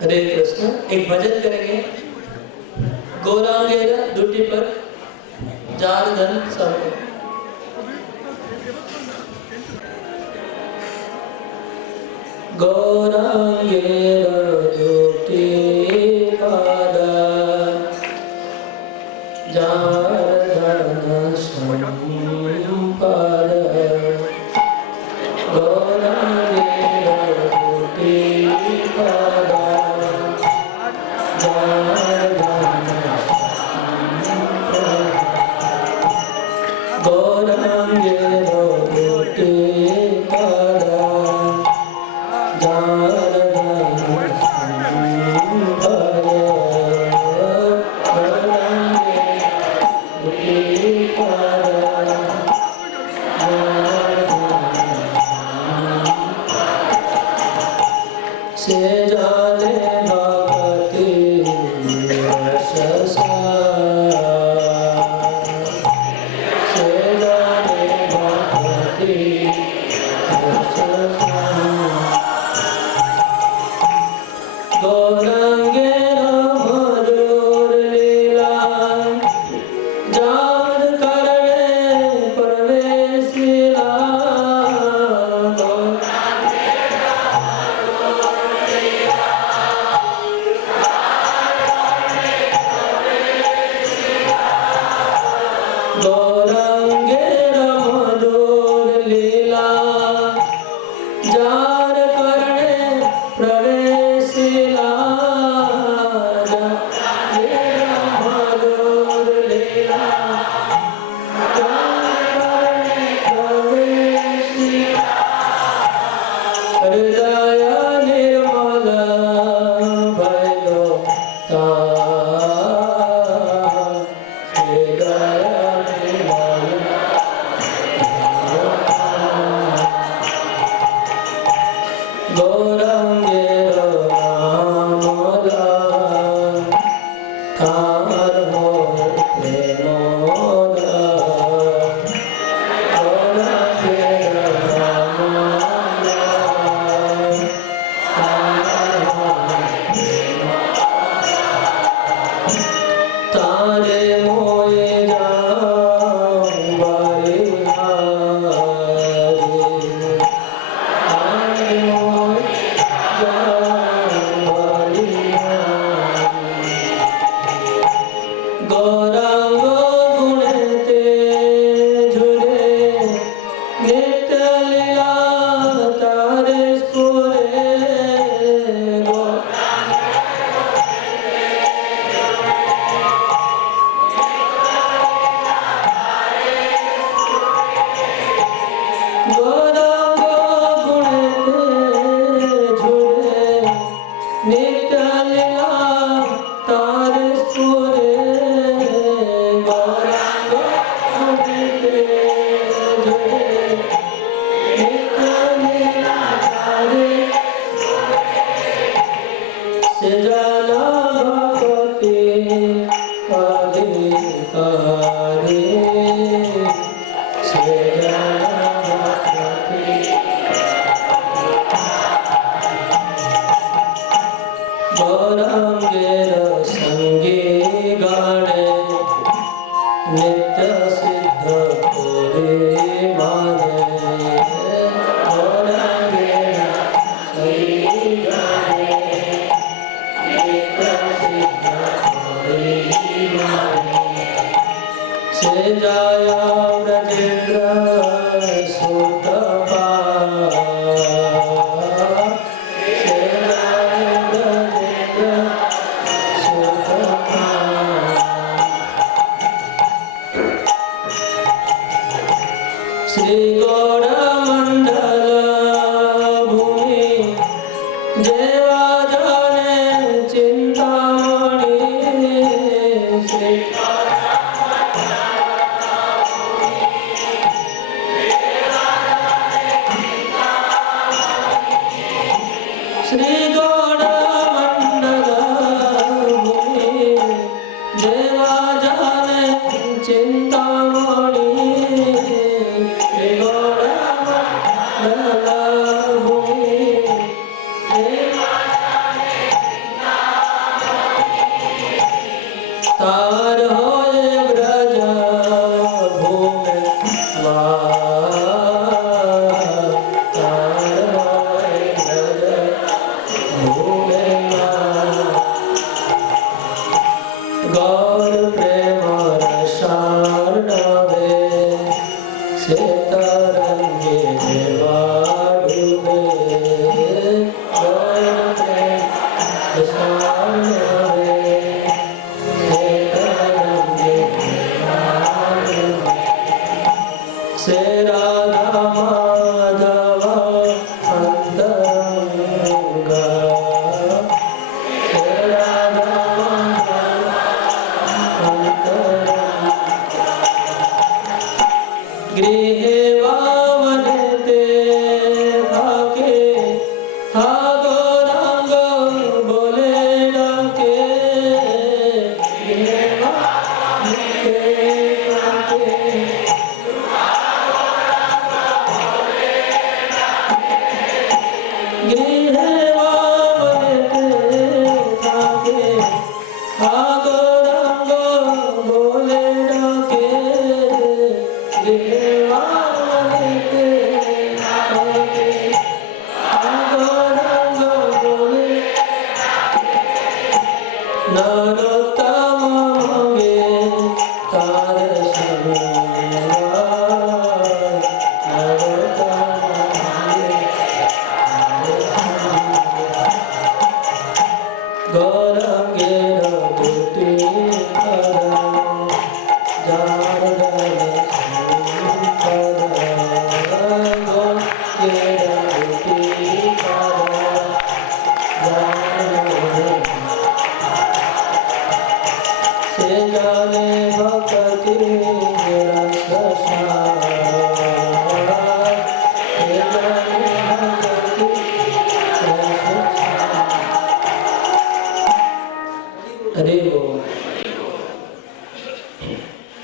हरे कृष्ण। एक भजन करेंगे। गौरांगेर दुटी पर जार धन सब। गौरांगेर दुटी पर जार धन संपद। गौरांगेर दुटी पर जार धन संपद। गौरांगेर दुटी पर जार धन संपद। गौरांगेर दुटी पर से जाने भक्ति रस से जाने भक्ति रस गौरांगेर मधुर लीला जार करणे प्रवेशिला। गौरांगेर मधुर लीला जार करणे प्रवेशिला। गौरांगेर मधुर लीला जार करणे प्रवेशिला। हृदय निर्मल भइलो हृदय गौरांगेर नाम तार हो प्रेमोद। गौरांगेर नाम तारे मोए जाऊं बलिहारी। तारे मोए जाऊं बलिहारी। गौरांग गुणते झुरे नित्य लीला तारे स्फुरे। गौरांग गुणते झुरे नित्य लीला तारे स्फुरे। गौरांग गुणते झुरे नित्य लीला तारे से जाना भक्ति अधिकारी। से जाना भक्ति गौरांगेर संगे गाने नित्य सिद्ध पुरे माने। गौरांगेर संगे गाने नित्य सिद्ध पुरे माने। से जाया ब्रजेंद्र सुत से जाया ब्रजेंद्र सुत श्री गौड़ मंडल भूमि देवा जाने चिंतामणि। श्री श्री गौड़ मंडल भूमि देवा जाने चिंतामणि। श्री गौड़ मंडल भूमि देवा जाने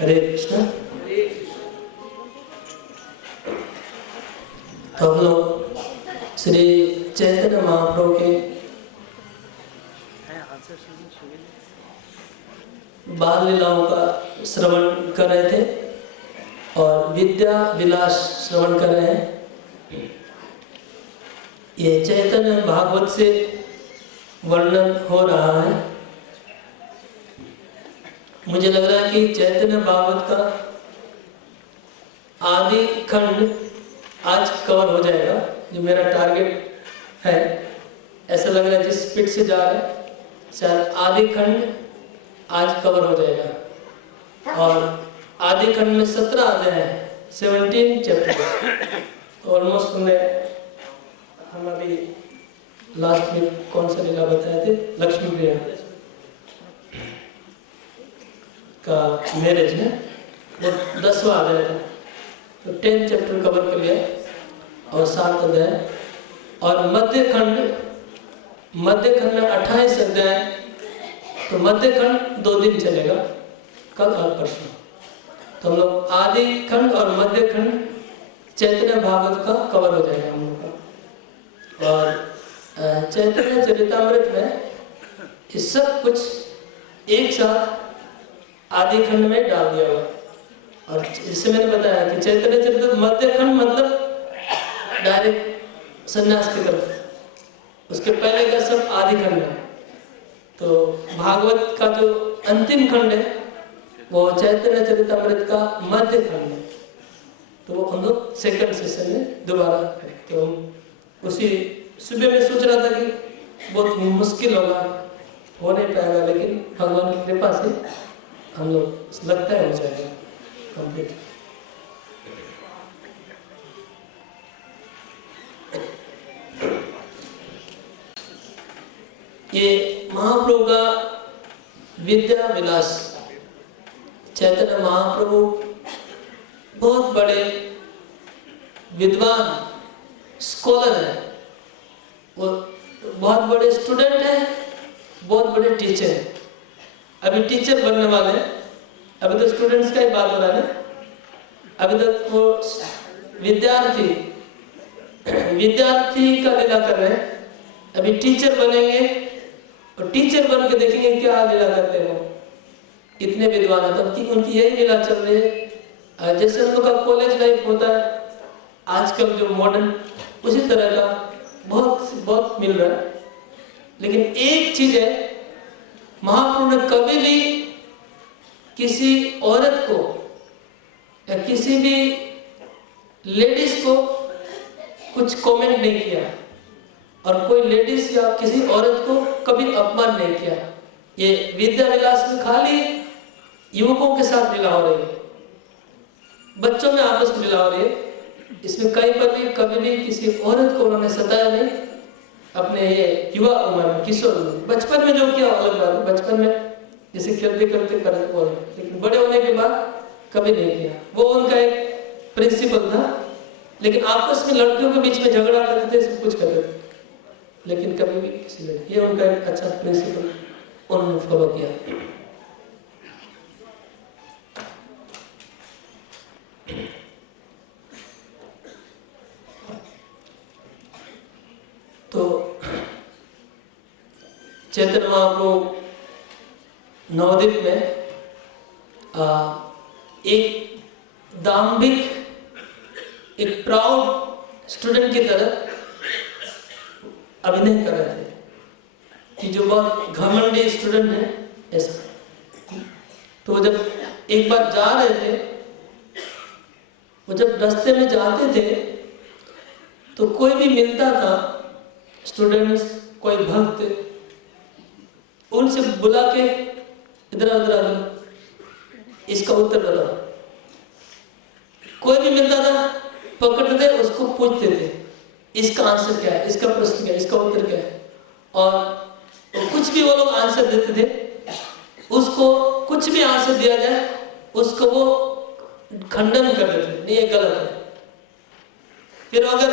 हरे कृष्ण। तो हम लोग श्री चैतन्य महाप्रभु के बाल लीलाओं का श्रवण कर रहे थे और विद्या विलास श्रवण कर रहे हैं। ये चैतन्य भागवत से वर्णन हो रहा है। मुझे लग रहा है कि चैतन्य भागवत का आदि खंड आज कवर हो जाएगा, जो मेरा टारगेट है। ऐसा लग रहा है जिस स्पीड से जा रहा है शायद आदि खंड आज कवर हो जाएगा। और आदि खंड में 17 अध्याय हैं, 17 चैप्टर। ऑलमोस्ट हम अभी लास्ट में कौन सा लीला बताए थे, लक्ष्मी प्रिया का मैरिज में, वो 10वां अध्याय था। तो 10 चैप्टर कवर कर लिया और 7 अध्याय। और मध्य खंड में 28 अध्याय। तो मध्य खंड 2 दिन चलेगा, कल और परसों। तो हम लोग आदि खंड और मध्य खंड चैतन्य भागवत का कवर हो जाएगा हम लोग का। और चैतन्य चरितामृत में ये सब कुछ एक साथ आदि खंड में डाल दिया हुआ। और जिससे मैंने बताया कि चैतन्य चरित मध्य खंड मतलब डायरेक्ट सन्यास की तरफ, उसके पहले का सब आदि खंड है। तो भागवत का जो अंतिम खंड है वो चैतन्य चरितामृत का मध्य खंड है। तो वो हम लोग सेकंड सेशन में दोबारा करें। तो हम उसी सुबह में सोच रहा था कि बहुत मुश्किल होगा, हो नहीं पाएगा, लेकिन भगवान की कृपा से हम लोग लगता है हो जाएगा कंप्लीट। ये महाप्रभु का विद्या विलास। चैतन्य महाप्रभु बहुत बड़े विद्वान स्कॉलर हैं, वो बहुत बड़े स्टूडेंट हैं, बहुत बड़े टीचर हैं। अभी टीचर बनने वाले हैं, अभी तो स्टूडेंट्स का ही बात हो रहा है ना। अभी तक वो विद्यार्थी का लीला कर रहे हैं, अभी टीचर बनेंगे और टीचर बन के देखेंगे क्या लीला करते हैं वो। इतने विद्वान है, तब की उनकी यही लीला चल रही है। जैसे हम लोग का कॉलेज लाइफ होता है आजकल जो मॉडर्न, उसी तरह का बहुत मिल रहा है। लेकिन एक चीज है, महाप्रभु ने कभी भी किसी औरत को या किसी भी लेडीज को कुछ कमेंट नहीं किया, और कोई लेडीज या किसी औरत को कभी अपमान नहीं किया। ये विद्या विलास में खाली युवकों के साथ लीला हो रही है, बच्चों में आपस में लीला हो रही है। इसमें कहीं पर भी कभी भी किसी औरत को उन्होंने सताया नहीं। अपने ये युवा उम्र में, किशोर में, बचपन में जो किया अलग बात है, बचपन में जैसे खेलते करते करते हो, लेकिन बड़े होने के बाद कभी नहीं किया। वो उनका एक प्रिंसिपल था। लेकिन आपस में लड़कियों के बीच में झगड़ा करते थे, सब कुछ करते थे, लेकिन कभी भी किसी ने, ये उनका एक अच्छा प्रिंसिपल उन्होंने फॉलो किया। तो चैतन्य महाप्रभु नवद्वीप में एक दाम्भिक, एक प्राउड स्टूडेंट की तरह अभिनय कर रहे थे कि जो बहुत घमंडी स्टूडेंट है ऐसा। तो जब एक बार जा रहे थे, वो जब रास्ते में जाते थे तो कोई भी मिलता था, स्टूडेंट्स, कोई भक्त, उनसे बुला के इधर इसका उत्तर बताओ। कोई भी मिलता था, पकड़ते थे, उसको पूछते थे इसका आंसर क्या है, इसका प्रश्न क्या है, इसका उत्तर क्या है। और तो कुछ भी वो लोग आंसर देते थे, उसको कुछ भी आंसर दिया जाए उसको वो खंडन कर देते थे, नहीं ये गलत है। फिर अगर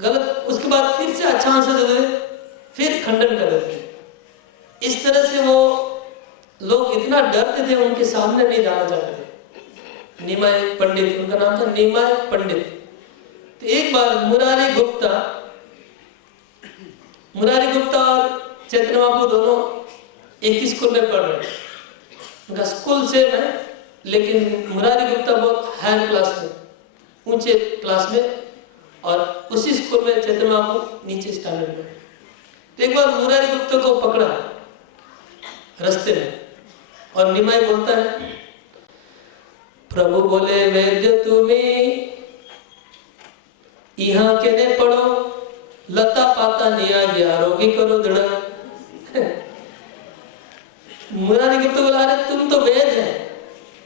गलत, उसके बाद फिर से अच्छा आंसर देते थे, फिर खंडन कर देते थे। इस तरह से वो लोग इतना डरते थे, उनके सामने नहीं जाना चाहते थे। निमाय पंडित, उनका नाम था निमाय पंडित। तो एक बार मुरारी गुप्ता और चैतन्य महाप्रभु दोनों एक ही स्कूल में पढ़ रहे हैं। उनका स्कूल सेम है, लेकिन मुरारी गुप्ता बहुत हायर क्लास में, ऊंचे क्लास में, और उसी स्कूल में चैतन्य महाप्रभु नीचे स्टैंडर्ड में। तो एक बार मुरारी गुप्ता को पकड़ा रास्ते में, और निमाय बोलता है, प्रभु बोले वैद्य तुम्हें यहाँ के ने पढ़ो, लता पाता निया गया रोगी करो दृढ़। मुरारी गुप्ता बोला, अरे तुम तो वेद है,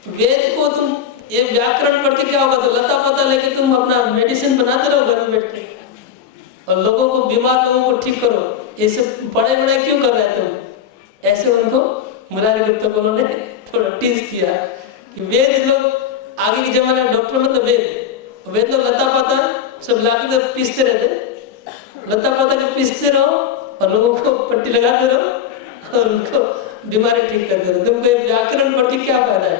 वेद को तुम ये व्याकरण पढ़ के क्या होगा, तो लता पता लेके तुम अपना मेडिसिन बनाते रहो घर में बैठ के, और लोगों को, बीमार लोगों को ठीक करो, ये सब पढ़े बड़े क्यों कर रहे हैं तुम? ऐसे उनको मुरारी गुप्ता को उन्होंने थोड़ा टीज किया कि वेद लोग, आगे के जमाने में डॉक्टर मतलब वेद लोग लता पता सब लाके तो पीसते रहते, लता पता के पीसते रहो और लोगों को पट्टी लगाते रहो और उनको बीमारी ठीक करते रहो, तुमको व्याकरण पढ़ के क्या फायदा है?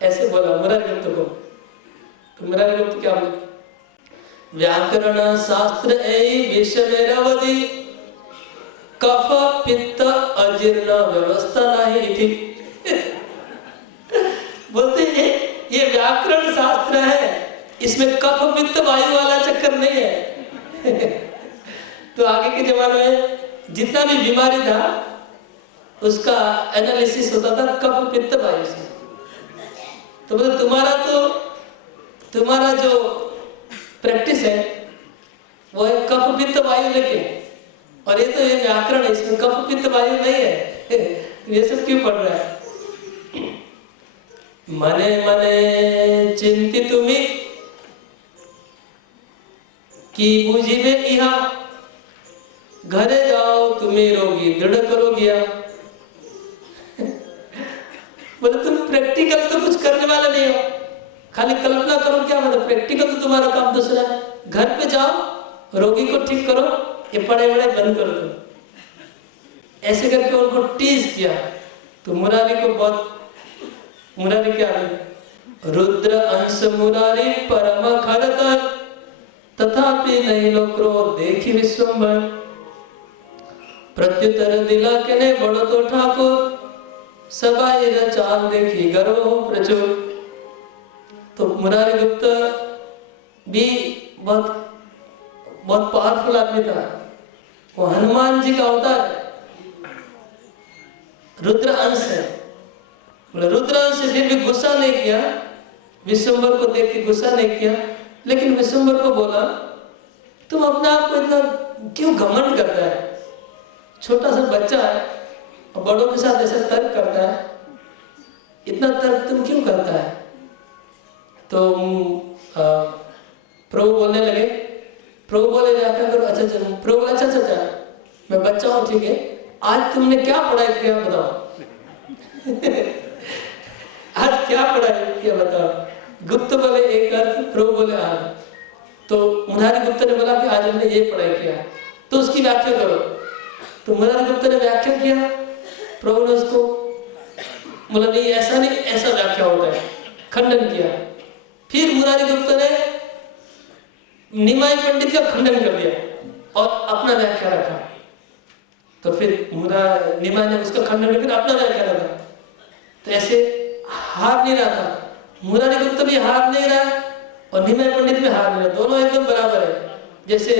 ऐसे बोला मुरारी गुप्ता को। तो मुरारी गुप्ता क्या बोले, व्याकरण शास्त्र विषमेरवधि कफ पित्त अजीर्ण व्यवस्था नहीं थी। बोलते हैं ये व्याकरण शास्त्र है, इसमें कफ पित्त वायु वाला चक्कर नहीं है। तो आगे के जमाने में जितना भी बीमारी था उसका एनालिसिस होता था कफ पित्त वायु से। तो मतलब तुम्हारा जो प्रैक्टिस है वो है कफ पित्त वायु लेके, और ये तो ये व्याकरण है, इसमें कफ पित्त वायु नहीं है। ये सब क्यों पढ़ रहा है? मने मने चिंतित तुम्हें कि बुझिबे इहा, घरे जाओ तुम्हें रोगी दृढ़ करो गया। बोले तुम प्रैक्टिकल तो कुछ करने वाला नहीं हो, खाली कल्पना करो, क्या मतलब प्रैक्टिकल तो तुम्हारा काम दूसरा है। घर पे जाओ रोगी को ठीक करो, ये पढ़े बड़े बंद करो तुम। ऐसे करके उनको टीज किया। तो मुरारी क्या है, रुद्र अंश मुरारी परम खरतर तथापि नहीं लो क्रोध देखी विश्वंभर, प्रत्युत्तर दिला के ने बड़ो तो ठाकुर, सबाई चाल देखी गर्व हो प्रचुर। तो मुरारी गुप्ता भी बहुत पावरफुल आदमी था, वो हनुमान जी का अवतार है, रुद्र अंश है। रुद्र अंश से फिर भी गुस्सा नहीं किया, विश्वंभर को देख के गुस्सा नहीं किया, लेकिन विश्वंभर को बोला तुम अपने आप को इतना क्यों घमंड करता है? छोटा सा बच्चा है और बड़ों के साथ ऐसा तर्क करता है, इतना तर्क तुम क्यों करता है? तो प्रभु बोलने लगे, प्रभु बोले व्याख्या करो। अच्छा प्रभु बोले अच्छा मैं बच्चा हूँ, ठीक है, आज तुमने क्या पढ़ाई किया बताओ। आज क्या पढ़ाई किया बताओ। गुप्त बोले एक अर्थ, प्रभु बोले आज। तो मुरारी गुप्ता ने बोला कि आज हमने ये पढ़ाई किया, तो उसकी व्याख्या करो। तो मुरारी गुप्ता ने व्याख्या किया, प्रभु ने उसको बोला नहीं ऐसा नहीं, ऐसा व्याख्या होता है, खंडन किया। फिर मुरारी गुप्ता ने निमाय पंडित का खंडन कर दिया और अपना व्याख्या रखा। तो फिर निमाय ने उसका खंडन कर फिर अपना व्याख्या रखा। तो ऐसे हार नहीं रहा था, मुरारी गुप्ता भी हार नहीं रहा और निमाय पंडित भी हार नहीं रहा, दोनों एकदम बराबर है। जैसे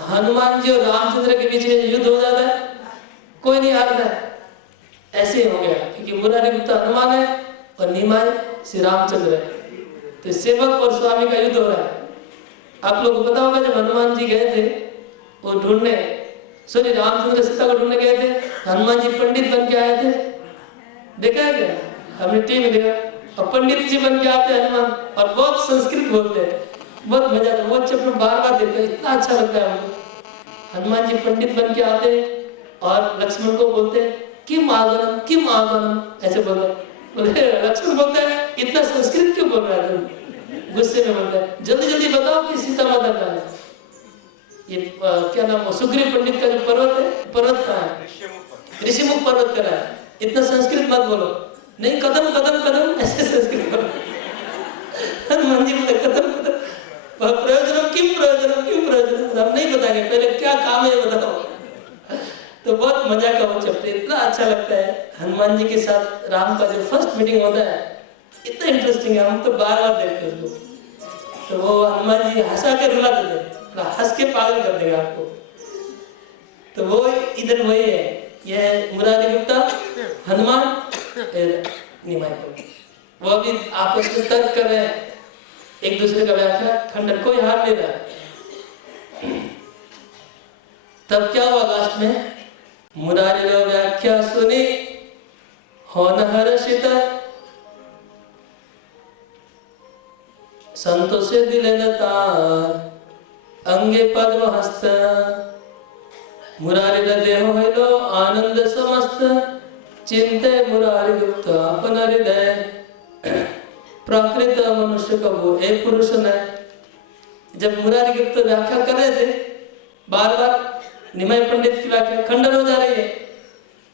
हनुमान जी और रामचंद्र के बीच में युद्ध हो जाता है, कोई नहीं हारता है, ऐसे ही हो गया, क्योंकि मुरारी गुप्ता हनुमान है और निमाय श्री रामचंद्र है। तो सेवक और स्वामी का युद्ध हो रहा है। आप लोगों को पता होगा जब हनुमान जी गए थे वो ढूंढने, सॉरी रामचंद्र सीता को ढूंढने गए थे, हनुमान जी पंडित बन के आए थे, देखा है क्या? हमने टीवी में देखा। और पंडित जी बन के आते हैं हनुमान और बहुत संस्कृत बोलते हैं, बहुत मजा आता है। वो चैप्टर बार बार देखते हैं, इतना अच्छा लगता है हमको। हनुमान जी पंडित बन के आते और लक्ष्मण को बोलते किम आगमनम ऐसे बोलते लक्ष्मण बोलता है इतना संस्कृत क्यों बोल रहा है तुम? गुस्से में बोलता है जल्दी जल्दी बताओ कि सीता माता कहाँ है। ये क्या नाम सुग्रीव पंडित का जो पर्वत है, पर्वत कहाँ है? ऋषिमुख पर्वत कहाँ है? इतना संस्कृत मत बोलो। नहीं कदम कदम कदम ऐसे संस्कृत बोलो। हनुमान जी बोले कदम कदम प्रयोजनम किम प्रयोजनम हम नहीं बताएंगे, पहले क्या काम है बताओ। तो बहुत मजा का वो चैप्टर इतना अच्छा लगता है। हनुमान जी के साथ राम का जो फर्स्ट मीटिंग होता है इतना इंटरेस्टिंग है, हम तो बार बार देखते हैं उसको। तो वो हनुमान जी हंसा के रुला देते, हंस के पागल कर देगा आपको। तो वो इधर वही है, ये मुरारी गुप्ता हनुमान निमाई वो अभी आपस में तर्क कर रहे हैं, एक दूसरे का व्याख्या खंडन कोई हार ले रहा है। तब क्या हुआ लास्ट में? मुरारी रो व्याख्या सुनी होन हर्षित संतोषे दिले तार अंगे पद्म हस्त मुरारी देहो हेलो आनंद समस्त चिंते मुरारी गुप्त अपन हृदय प्राकृत मनुष्य कबो एक पुरुष ने। जब मुरारी गुप्त व्याख्या कर रहे थे बार बार निमाई पंडित की व्याख्या खंडन हो जा रही है,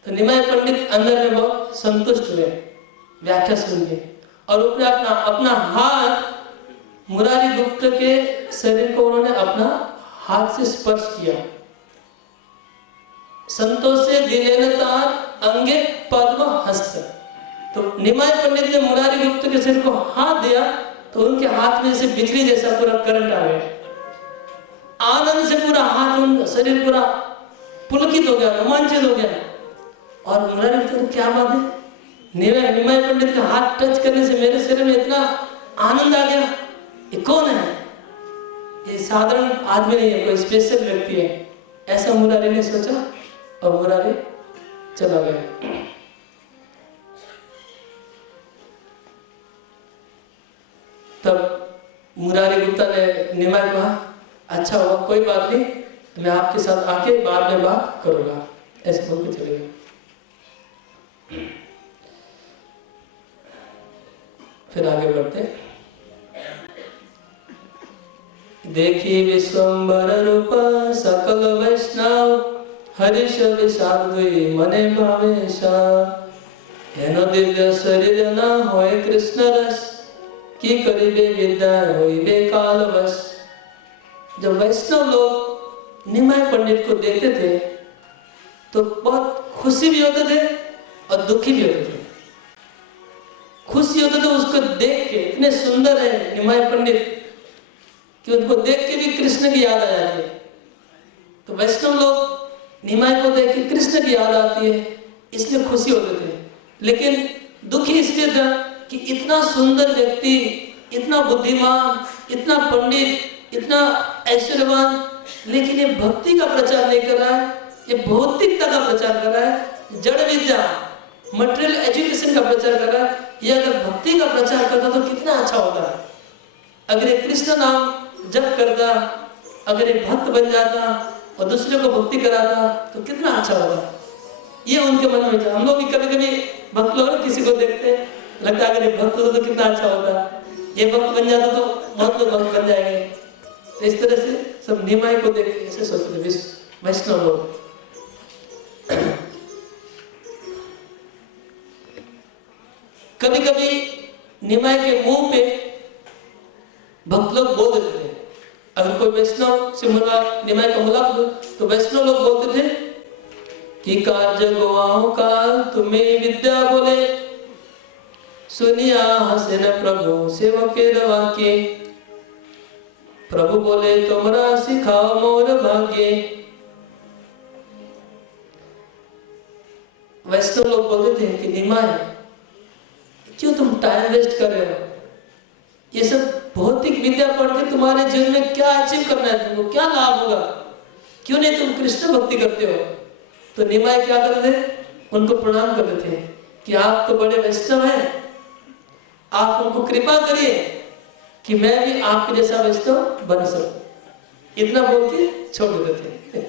तो निमाई पंडित अंदर में बहुत संतुष्ट हुए व्याख्या सुन के, और उसने अपना हाथ मुरारी गुप्त के शरीर को उन्होंने अपना हाथ से स्पर्श किया। संतोष से दिलेन तार अंगे पद्म हस्त। तो निमाई पंडित ने मुरारी गुप्त के शरीर को हाथ दिया तो उनके हाथ में से बिजली जैसा पूरा करंट आ गया। आनंद से पूरा हाथ उनका शरीर पूरा पुलकित हो गया, रोमांचित हो गया। और मुरारी गुप्त क्या बात है, निमाई पंडित का हाथ टच करने से मेरे शरीर में इतना आनंद आ गया, ये कौन है? ये साधारण आदमी नहीं है, कोई स्पेशल व्यक्ति है। ऐसा मुरारी ने सोचा और मुरारी चला गया। तब मुरारी गुप्ता ने निमाई को कहा अच्छा हुआ, कोई बात नहीं, मैं आपके साथ आके बाद में बात करूंगा, ऐसे बोल के चले गए। फिर आगे बढ़ते, देखी विश्वम्बर रूप सकल वैष्णव हरीश विषाद मने भावेशा हेनो दिव्य शरीर न होए कृष्ण रस की करीबे विद्या होइबे काल बस। जब वैष्णव लोग निमाई पंडित को देखते थे तो बहुत खुशी भी होते थे और दुखी भी होते थे। खुशी होते थे उसको देख के, इतने सुंदर है निमाई पंडित कि उनको देख के भी कृष्ण की याद आ जाती है। तो वैष्णव लोग निमाई को देख के कृष्ण की याद आती है, इसलिए खुशी होते थे। लेकिन दुखी इसलिए था कि इतना सुंदर व्यक्ति, इतना बुद्धिमान, इतना पंडित, इतना ऐश्वर्यवान, लेकिन ये भक्ति का प्रचार नहीं कर रहा है, ये भौतिकता का प्रचार कर रहा है, जड़ विद्या मटेरियल एजुकेशन का प्रचार कर रहा है। ये अगर भक्ति का प्रचार करता तो कितना अच्छा होता। अगर ये कृष्ण नाम जप करता, अगर ये भक्त बन जाता और दूसरे को भक्ति कराता तो कितना अच्छा होगा। ये उनके मन में था। हम लोग भी कभी कभी भक्त लोग किसी को देखते लगता है अगर ये भक्त होता तो कितना अच्छा होता, ये भक्त बन जाता तो बहुत लोग भक्त बन जाएंगे। तो इस तरह से सब निमाई को देख के ऐसे सोचते थे वैष्णव लोग। कभी कभी निमाई के मुंह पे भक्त लोग बोल देते थे। अगर कोई वैष्णव से निमाई का मुलाकात तो वैष्णव लोग बोलते थे कि कार्य गोआओं काल तुम्हें विद्या बोले सुनिया हसन प्रभु सेवके वाक्य। प्रभु बोले तुमरा सिखाओ मोर भाग्य। वैष्णव लोग बोलते थे कि निमाई क्यों तुम टाइम वेस्ट कर रहे हो, ये सब भौतिक विद्या पढ़ के तुम्हारे जीवन में क्या अचीव करना है, तुमको क्या लाभ होगा, क्यों नहीं तुम कृष्ण भक्ति करते हो। तो निमाई क्या करते थे, उनको प्रणाम करते थे कि आप तो बड़े वैष्णव हैं, आप उनको कृपा करिए कि मैं भी आपके जैसा वैष्णव बन सकूं। इतना बोल के छोड़ देते थे।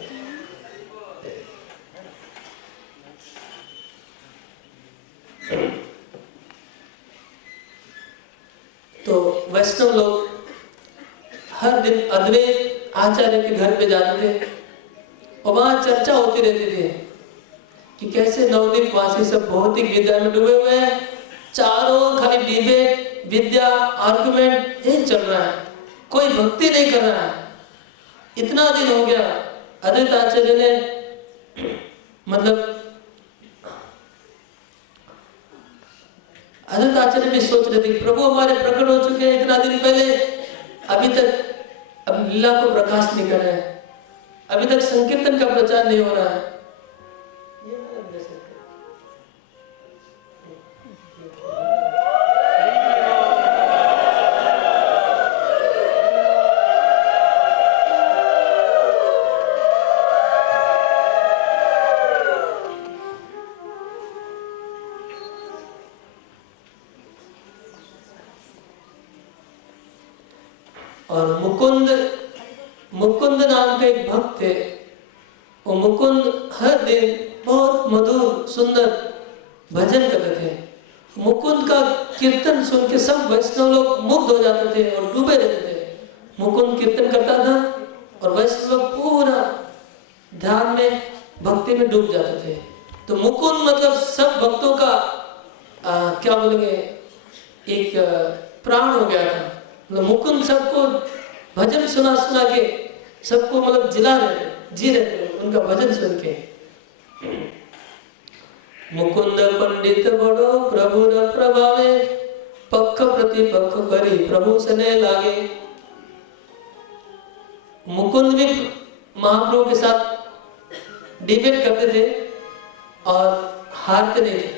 तो वैष्णव लोग हर दिन अद्वैत आचार्य के घर पे जाते थे और वहां चर्चा होती रहती थी कि कैसे नवद्वीप वासी सब भौतिक विद्या में डूबे हुए हैं, चारों खाली डिबेट, विद्या, आर्गुमेंट यही चल रहा है, कोई भक्ति नहीं कर रहा है। इतना दिन हो गया, अद्वैत आचार्य ने अद्वैत आचार्य भी सोच रहे थे प्रभु हमारे प्रकट हो चुके हैं इतना दिन पहले, अभी तक अब लीला को प्रकाश नहीं कर रहे हैं, अभी तक संकीर्तन का प्रचार नहीं हो रहा है। और मुकुंद नाम के एक भक्त थे, वो मुकुंद हर दिन बहुत मधुर सुंदर भजन करते थे। मुकुंद का कीर्तन सुन के सब वैष्णव लोग मुग्ध हो जाते थे और डूबे रहते थे। मुकुंद कीर्तन करता था और वैष्णव लोग पूरा ध्यान में भक्ति में डूब जाते थे। तो मुकुंद मतलब सब भक्तों का क्या बोलेंगे एक प्राण हो गया था। मतलब मुकुंद सबको भजन सुना सुना के सबको मतलब जी रहे थे उनका भजन सुन के। मुकुंद पंडित बड़ो प्रभु न प्रभावे, पक्ष प्रतिपक्ष करी प्रभु सने लागे। मुकुंद भी महाप्रभु के साथ डिबेट करते थे और हारते नहीं थे।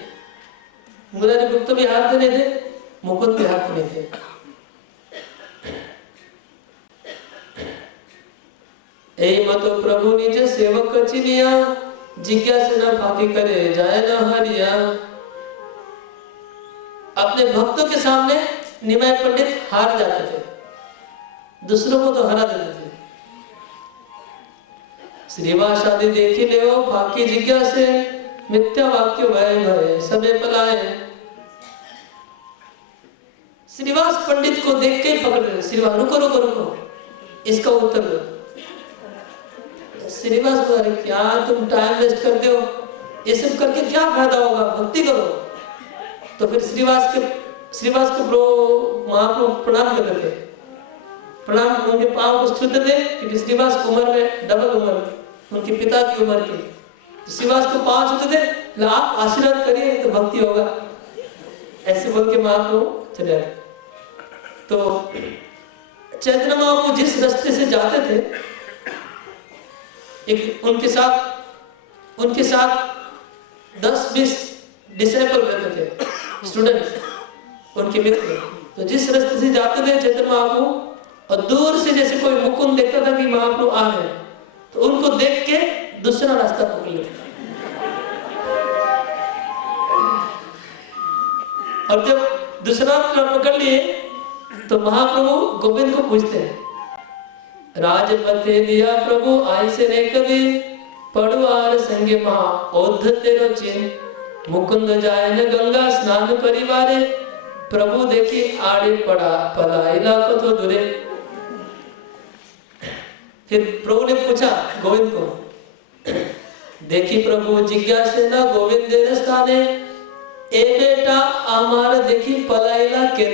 मुरारी गुप्त भी हारते नहीं थे, मुकुंद भी हारते नहीं थे। ए मतो प्रभु निज सेवक चिनिया, जिज्ञासा न फाकी करे जाए न हरिया। अपने भक्तों के सामने निमाय पंडित हार जाते थे, दूसरों को तो हरा देते थे। श्रीवास आदि देखी ले फाकी जिज्ञासे, मिथ्या वाक्य भय भय सबे पलाए। श्रीवास पंडित को देख के पकड़ रहे, श्रीवास रुको रुको रुको, इसका उत्तर दो। श्रीवास बोले क्या तुम टाइम वेस्ट करते हो, ये सब करके क्या फायदा होगा, भक्ति करो। तो फिर श्रीवास को महाप्रभु प्रणाम करते थे, प्रणाम उनके पांव को छूते थे क्योंकि श्रीवास की उम्र में डबल उम्र उनके पिता की उम्र की। तो श्रीवास को पांव छूते थे, आप आशीर्वाद करिए तो भक्ति होगा, ऐसे बोल के महाप्रभु चले। तो चैतन्य महाप्रभु जिस रास्ते से जाते थे, एक उनके साथ 10-20 डिसाइपल रहते थे, स्टूडेंट्स, उनके मित्र। तो जिस रास्ते से जाते थे चैतन्य महाप्रभु, और दूर से जैसे कोई मुकुंद देखता था कि महाप्रभु आ रहे, तो उनको देख के दूसरा रास्ता पकड़ लेते थे। और जब दूसरा रास्ता पकड़ लिए तो महाप्रभु गोविंद को पूछते हैं, राजपथे दिया प्रभु आई से ने कबीर, पड़वार संगे महा ओध तेरो चिन्ह। मुकुंद जाए न गंगा स्नान परिवारे, प्रभु देखी आड़े पड़ा पलाइला को तो दूरे। फिर प्रभु ने पूछा गोविंद को, देखी प्रभु जिज्ञासे न गोविंद स्थाने, ए बेटा आमार देखी पलाइला के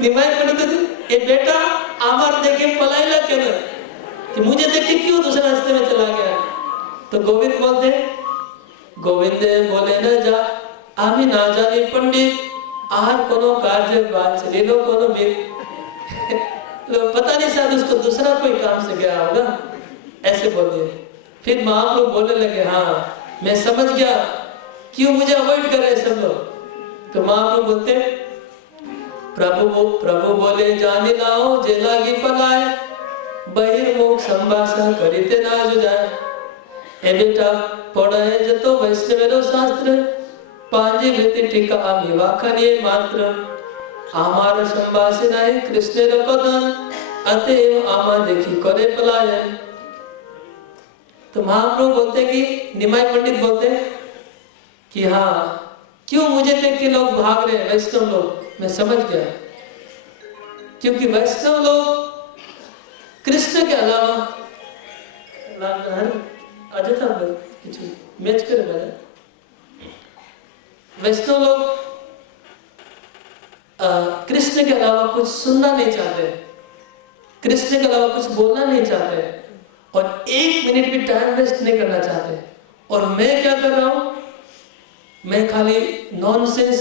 निमाय पंडित, ए बेटा आमार देखे पलाइला के कि मुझे देख के क्यों दूसरे रास्ते में चला गया। तो गोविंद बोलते, गोविंद बोले न जा आमी ना जानी पंडित, आर कोनो कार्य बाचरीलो कोनो भी लोग पता नहीं शायद उसको दूसरा कोई काम से गया होगा, ऐसे बोल दिए। फिर महाप्रभु बोलने लगे, हाँ मैं समझ गया क्यों मुझे अवॉइड कर रहे सब लोग। तो महाप्रभु बोलते, प्रभु बोले जाने लाओ जे लागी पलाए, बहिर्मुख संभाषण करीते ना जुजाए। ए बेटा पढ़े जतो वैष्णवेरो शास्त्र, पांजे वृत्ति टीका आमी वाखनिये मात्र। आमार संभाषण है कृष्णेरो कथन, अतएव आमा देखी करे पलायन। तो महाप्रभु बोलते कि निमाय पंडित बोलते कि हाँ क्यों मुझे देख के लोग भाग रहे हैं वैष्णव लोग, मैं समझ गया। क्योंकि वैष्णव लोग कृष्ण के अलावा अजय था मैच करे बजा, वैष्णव लोग कृष्ण के अलावा कुछ सुनना नहीं चाहते, कृष्ण के अलावा कुछ बोलना नहीं चाहते और एक मिनट भी टाइम वेस्ट नहीं करना चाहते। और मैं क्या कर रहा हूं, मैं खाली नॉनसेंस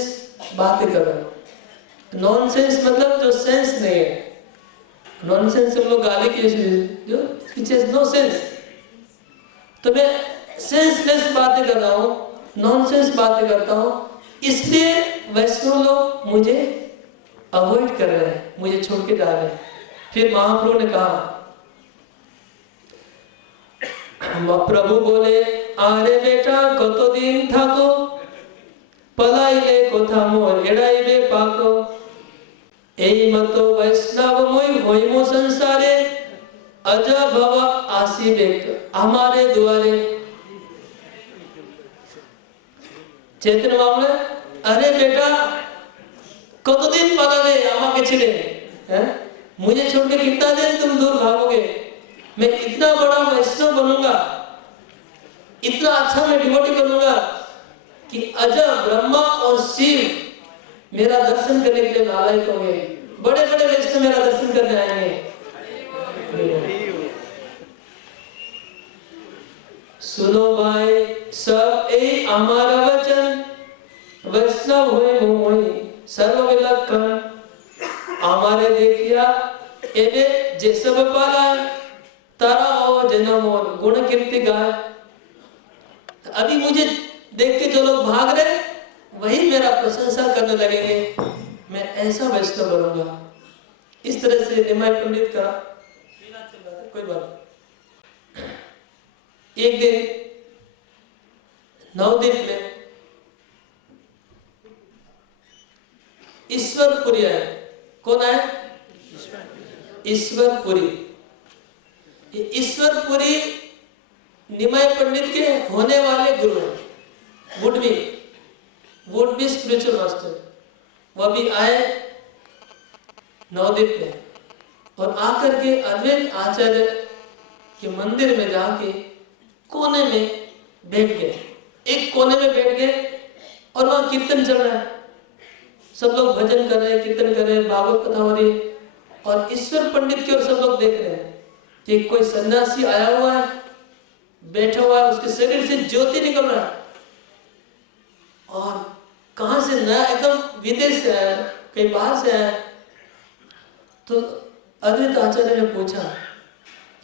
बातें कर रहा हूं। नॉनसेंस मतलब जो सेंस नहीं है, नॉनसेंस हम लोग गाली की जो which has no sense, तो मैं सेंसलेस बातें कर रहा हूं, नॉनसेंस बातें करता हूं, इसलिए वैष्णव लोग मुझे अवॉइड कर रहे हैं, मुझे छोड़ के जा रहे हैं। फिर महाप्रभु ने कहा, प्रभु बोले, अरे बेटा कतो दिन थाको पलाइले कोथा मोर एड़ाइबे पाको, এই মতো বৈষ্ণবময় হইম সংসারে अज भव आसीबे हमारे द्वारे। चैतन्य मामले, अरे बेटा कतदिन पालाले আমাকে ছেড়ে, हैं मुझे छोड़ के कितना दिन तुम दूर भागोगे। मैं इतना बड़ा वैष्णव बनूंगा, इतना अच्छा मैं डिवोटी बनूंगा कि अजब ब्रह्मा और शिव मेरा दर्शन करने के लिए लालायित होंगे, बड़े बड़े वैष्णव मेरा दर्शन करने आएंगे। सुनो भाई सब ए हमारा वचन, वैष्णव हुए मोही सर्व विलक्षण, हमारे देखिया एवे जे सब पाला तारा हो जन्म और गुण कीर्ति गाय। अभी मुझे देख के जो लोग भाग रहे वही मेरा प्रशंसा करने लगेंगे, मैं ऐसा वैष्णव बनूंगा। इस तरह से निमाय पंडित का लीला चल रहा था। कोई बात नहीं। एक दिन नवदीप में ईश्वरपुरी है। कौन है? ईश्वरपुरी। ये ईश्वरपुरी निमाय पंडित के होने वाले गुरु हैं, वुड बी स्पिरिचुअल मास्टर। वह भी आए नवदीप में और आकर के अद्वैत आचार्य के मंदिर में जाके कोने में बैठ गए, एक कोने में बैठ गए और वहां कीर्तन चल रहा है, सब लोग भजन कर रहे हैं, कीर्तन कर रहे हैं, भागवत कथा हो रही है और ईश्वर पंडित की ओर सब लोग देख रहे हैं कि कोई सन्यासी आया हुआ है, बैठा हुआ है, उसके शरीर से ज्योति निकल रहा है और कहां से नया, एकदम विदेश से आया, कहीं बाहर से आया। तो अद्वैत आचार्य ने पूछा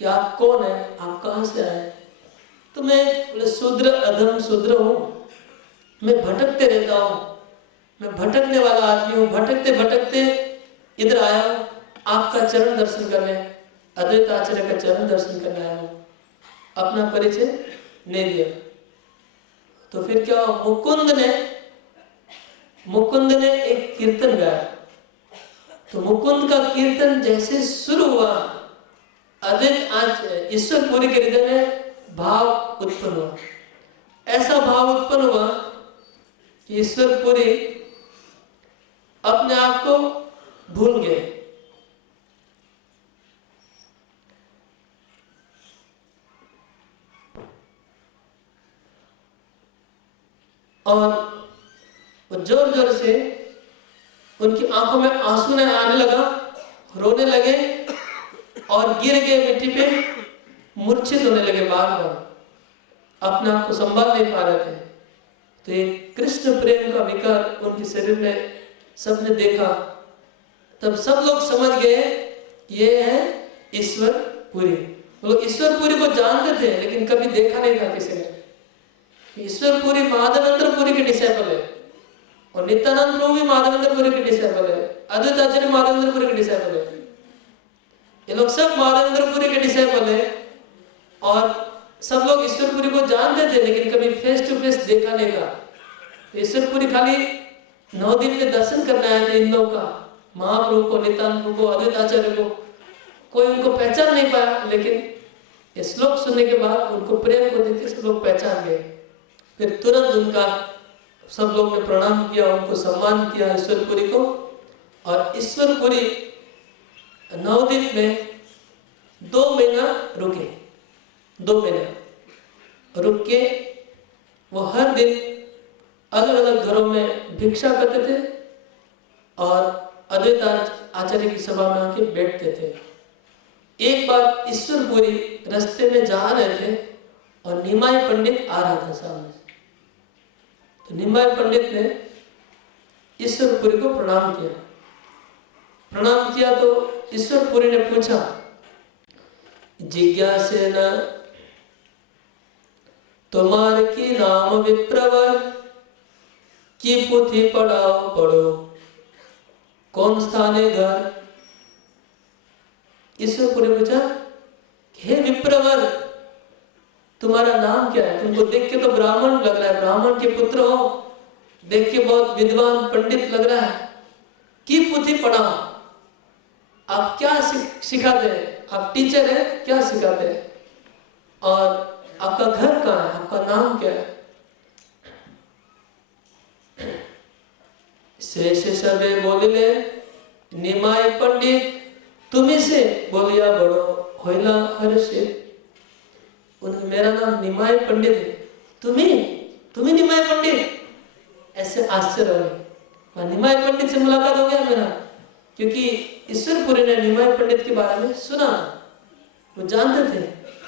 कि आप कौन है, आप कहां से आए? तो मैं शूद्र अधम शूद्र हूं, मैं भटकते रहता हूं, मैं भटकने वाला आदमी हूं, भटकते भटकते इधर आया हूं आपका चरण दर्शन करने, अद्वैत आचार्य का चरण दर्शन करने आया हूं। अपना परिचय नहीं दिया। तो फिर क्या, मुकुंद ने एक कीर्तन गाया। तो मुकुंद का कीर्तन जैसे शुरू हुआ, अद्वैत ईश्वरपुरी के हृदय में भाव उत्पन्न हुआ। ऐसा भाव उत्पन्न हुआ कि ईश्वरपुरी अपने आप को भूल गए। और जोर जोर से उनकी आंखों में आंसू आने लगा, रोने लगे और गिर गए मिट्टी पे, मूर्छित होने लगे, बार बार अपने आप को संभाल नहीं पा रहे थे। तो ये कृष्ण प्रेम का विकार उनके शरीर में सबने देखा। तब सब लोग समझ गए ये है ईश्वरपुरी। वो ईश्वरपुरी को जानते थे लेकिन कभी देखा नहीं था किसी ने। ईश्वरपुरी माधवेंद्रपुरी के डिसाइपल है और नित्यानंद प्रभु भी माधवेंद्रपुरी के डिसाइपल है, अद्वैत आचार्य माधवेंद्रपुरी के डिसाइपल है। ये लोग सब माधवेंद्रपुरी के डिसाइपल है और सब लोग ईश्वरपुरी को जानते थे लेकिन कभी फेस टू फेस देखा नहीं था। ईश्वरपुरी खाली नवदीप में दर्शन करने आए थे इन लोगों का, महाप्रभु को, नित्यानंद प्रभु को, अद्वैत आचार्य को। कोई उनको पहचान नहीं पाया, लेकिन ये श्लोक सुनने के बाद उनको प्रेम को देखते सब लोग पहचान गए। फिर तुरंत उनका सब लोग ने प्रणाम किया, उनको सम्मान किया ईश्वरपुरी को। और ईश्वरपुरी नवद्वीप में 2 महीना रुके। 2 महीना रुक के वो हर दिन अलग अलग घरों में भिक्षा करते थे और अद्वैत आचार्य की सभा में आके बैठते थे। एक बार ईश्वरपुरी रास्ते में जा रहे थे और निमाई पंडित आ रहा था सामने से। तो निमाई पंडित ने ईश्वरपुरी को प्रणाम किया। प्रणाम किया तो ईश्वरपुरी ने पूछा, जिज्ञासेन तुम्हार की नाम विप्रवर की पुथी पढ़ाओ पढ़ो, कौन स्थान है घर? ईश्वरपुरी ने पूछा, हे विप्रवर, तुम्हारा नाम क्या है? तुमको देख के तो ब्राह्मण लग रहा है, ब्राह्मण के पुत्र हो, देख के बहुत विद्वान पंडित लग रहा है। की पुथी पढ़ाओ, आप क्या सिखाते हैं? आप टीचर हैं, क्या सिखाते हैं? और आपका घर कहाँ है? आपका नाम क्या है? शेष सबे बोलिले, निमाय पंडित तुम्ही से बोलिया बड़ो होइला हर्षित। उनका मेरा नाम निमाय पंडित है, तुम्ही निमाय पंडित? ऐसे आश्चर्य हो, निमाय पंडित से मुलाकात हो गया मेरा, क्योंकि ईश्वरपुरी ने निमाय पंडित के बारे में सुना, वो जानते थे,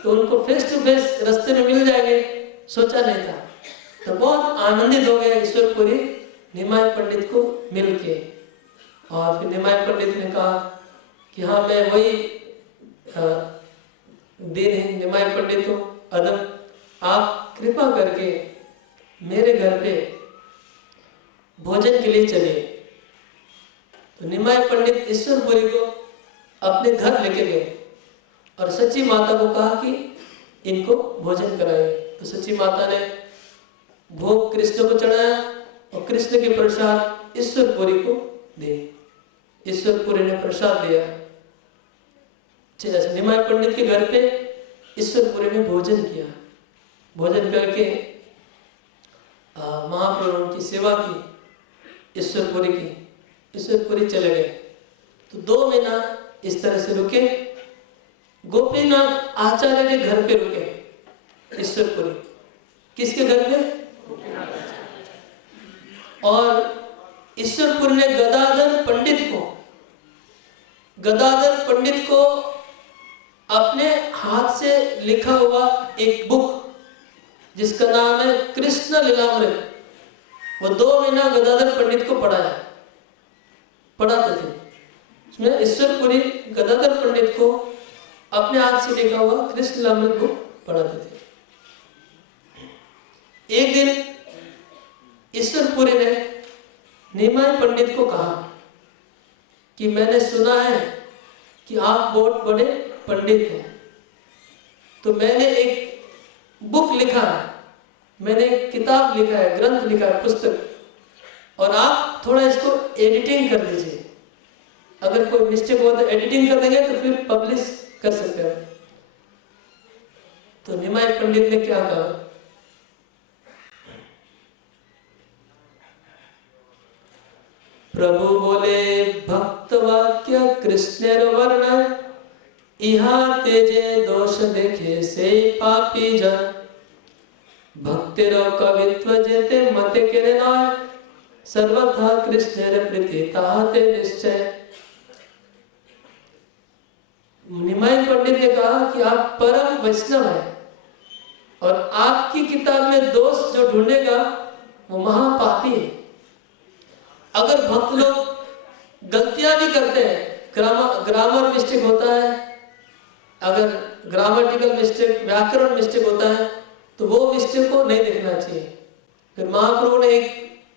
तो उनको फेस टू फेस रास्ते में मिल जाएंगे, सोचा नहीं था। तो बहुत आनंदित हो गए ईश्वरपुरी निमाय पंडित को मिलके। और फिर निमाय पंडित ने कहा कि हाँ, मैं वही दिन है, निमाय पंडित हूँ अदम, आप कृपा करके मेरे घर पे भोजन के लिए चलिए। तो निमाय पंडित ईश्वरपुरी को अपने घर लेके गए और सच्ची माता को कहा कि इनको भोजन कराइए। तो सच्ची माता ने भोग कृष्ण को चढ़ाया और कृष्ण के प्रसाद ईश्वरपुरी को दे। ईश्वरपुरी ने प्रसाद दिया। जैसे निमाय पंडित के घर पे ईश्वरपुरी ने भोजन किया। भोजन करके महाप्रभु की सेवा की ईश्वरपुरी की। ईश्वरपुरी चले गए। तो 2 महीना इस तरह से रुके। गोपीनाथ आचार्य के घर पे रुके ईश्वरपुरी। किसके घर पे? और ईश्वरपुरी ने गदाधर पंडित को अपने हाथ से लिखा हुआ एक बुक जिसका नाम है कृष्ण लीलामृत, वो 2 महीना गदाधर पंडित को पढ़ाते थे। उसमें ईश्वरपुरी गदाधर पंडित को अपने हाथ से लिखा हुआ कृष्ण लीलामृत बुक पढ़ाते थे। एक दिन ईश्वरपुरी ने निमाय पंडित को कहा कि मैंने सुना है कि आप बहुत बड़े पंडित हैं, तो मैंने एक बुक लिखा है, मैंने एक किताब लिखा है, ग्रंथ लिखा है, पुस्तक, और आप थोड़ा इसको एडिटिंग कर दीजिए। अगर कोई मिस्टेक हो तो एडिटिंग कर देंगे तो फिर पब्लिश कर सकते हैं। तो निमाय पंडित ने क्या कहा? प्रभु बोले, भक्त वाक्य कृष्णेर वर्ण, इहा तेजे दोष देखे से पापी जन, भक्तिरो कवित्व जेते मते केरे नाय, सर्वथा कृष्णेर प्रीति ताहते निश्चय। निमाय पंडित ने कहा कि आप परम वैष्णव हैं और आपकी किताब में दोष जो ढूंढेगा वो महापापी है। अगर भक्त लोग गलतियां भी करते हैं, ग्रामर मिस्टेक होता है, अगर ग्रामेटिकल मिस्टेक, व्याकरण मिस्टेक होता है, तो वो मिस्टेक को नहीं देखना चाहिए। फिर महाप्रभु ने एक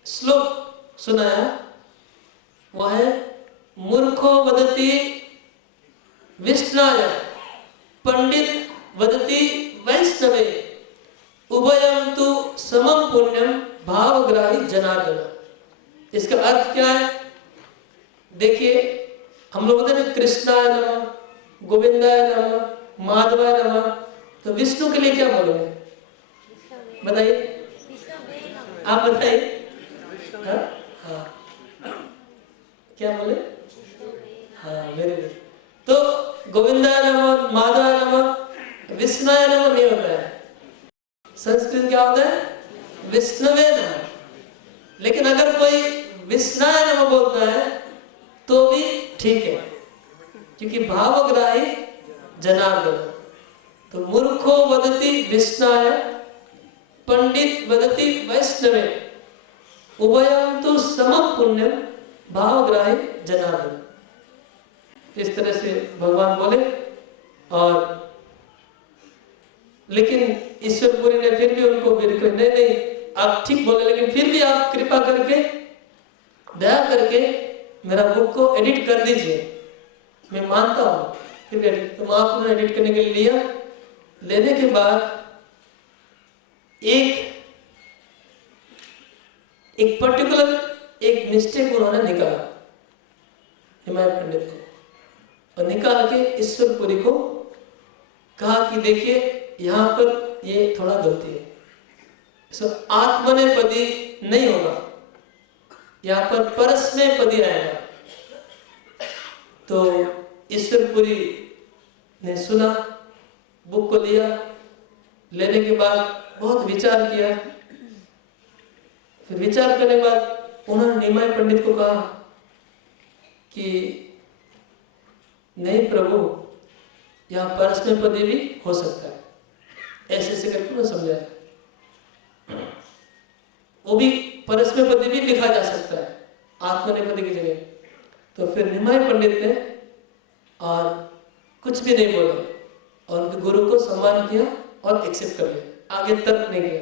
श्लोक सुनाया, वो है मूर्खो वदति विष्णाय, पंडित वदति वैष्णवे, उभयम तु समम पुण्यम भावग्राही जनार्दन। इसका अर्थ क्या है? देखिए, हम लोग बोलते हैं कृष्णाय नमः, गोविंदाय नमः, माधवाय नमः, तो विष्णु के लिए क्या बोलोगे? बताइए, आप बताइए। हाँ हाँ क्या बोले? हाँ वेरी गुड। तो गोविंदाय नमः, माधवाय नमः, विष्णुवाय नमः नहीं होता है। संस्कृत क्या होता है? विष्णुवे नमः। लेकिन अगर कोई विष्णुवाय नमः बोलता है तो भी ठीक है, क्योंकि भावग्राही जनार्दन। तो मूर्खो वदति विष्णुवाय, पंडित वदति वैष्णवे, उभयं तो समम पुण्यम भावग्राही जनार्दन। इस तरह से भगवान बोले। और लेकिन ईश्वरपुरी ने फिर भी उनको नहीं आप ठीक बोले, लेकिन फिर भी आप कृपा करके दया करके मेरा बुक को एडिट कर दीजिए। मैं मानता हूँ फिर भी एडिट। तो महाप्रभु ने एडिट करने के लिए लिया। लेने के बाद एक पर्टिकुलर एक मिस्टेक उन्होंने निकाला हिमायत पंडित को, और निकाल के ईश्वरपुरी को कहा कि देखिए यहाँ पर ये थोड़ा गलती है। सो आत्मनेपदी नहीं होगा, यहाँ पर परस्मैपदी आएगा। तो ईश्वरपुरी ने सुना, बुक को लिया। लेने के बाद बहुत विचार किया। फिर विचार करने के बाद उन्होंने निमाय पंडित को कहा कि नहीं प्रभु, यहाँ परस्मैपदी भी हो सकता है। ऐसे ऐसे करके उन्होंने समझाया। वो भी परस्मैपदी भी लिखा जा सकता है आत्मनेपदी की जगह। तो फिर निमाय पंडित ने और कुछ भी नहीं बोला और उनके गुरु को सम्मान किया और एक्सेप्ट कर लिया, आगे तर्क नहीं किया।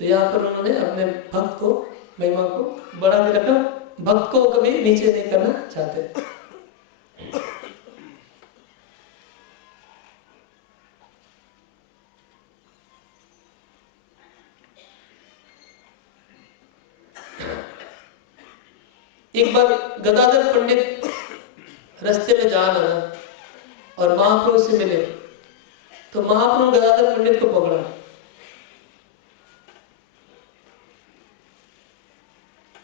तो यहाँ पर उन्होंने अपने भक्त को, महिमा को बढ़ा के रखा। भक्त को कभी नीचे नहीं करना चाहते। एक बार गदाधर पंडित रास्ते में जा रहा था और महाप्रभु से मिले। तो महाप्रभु गदाधर पंडित को पकड़ा।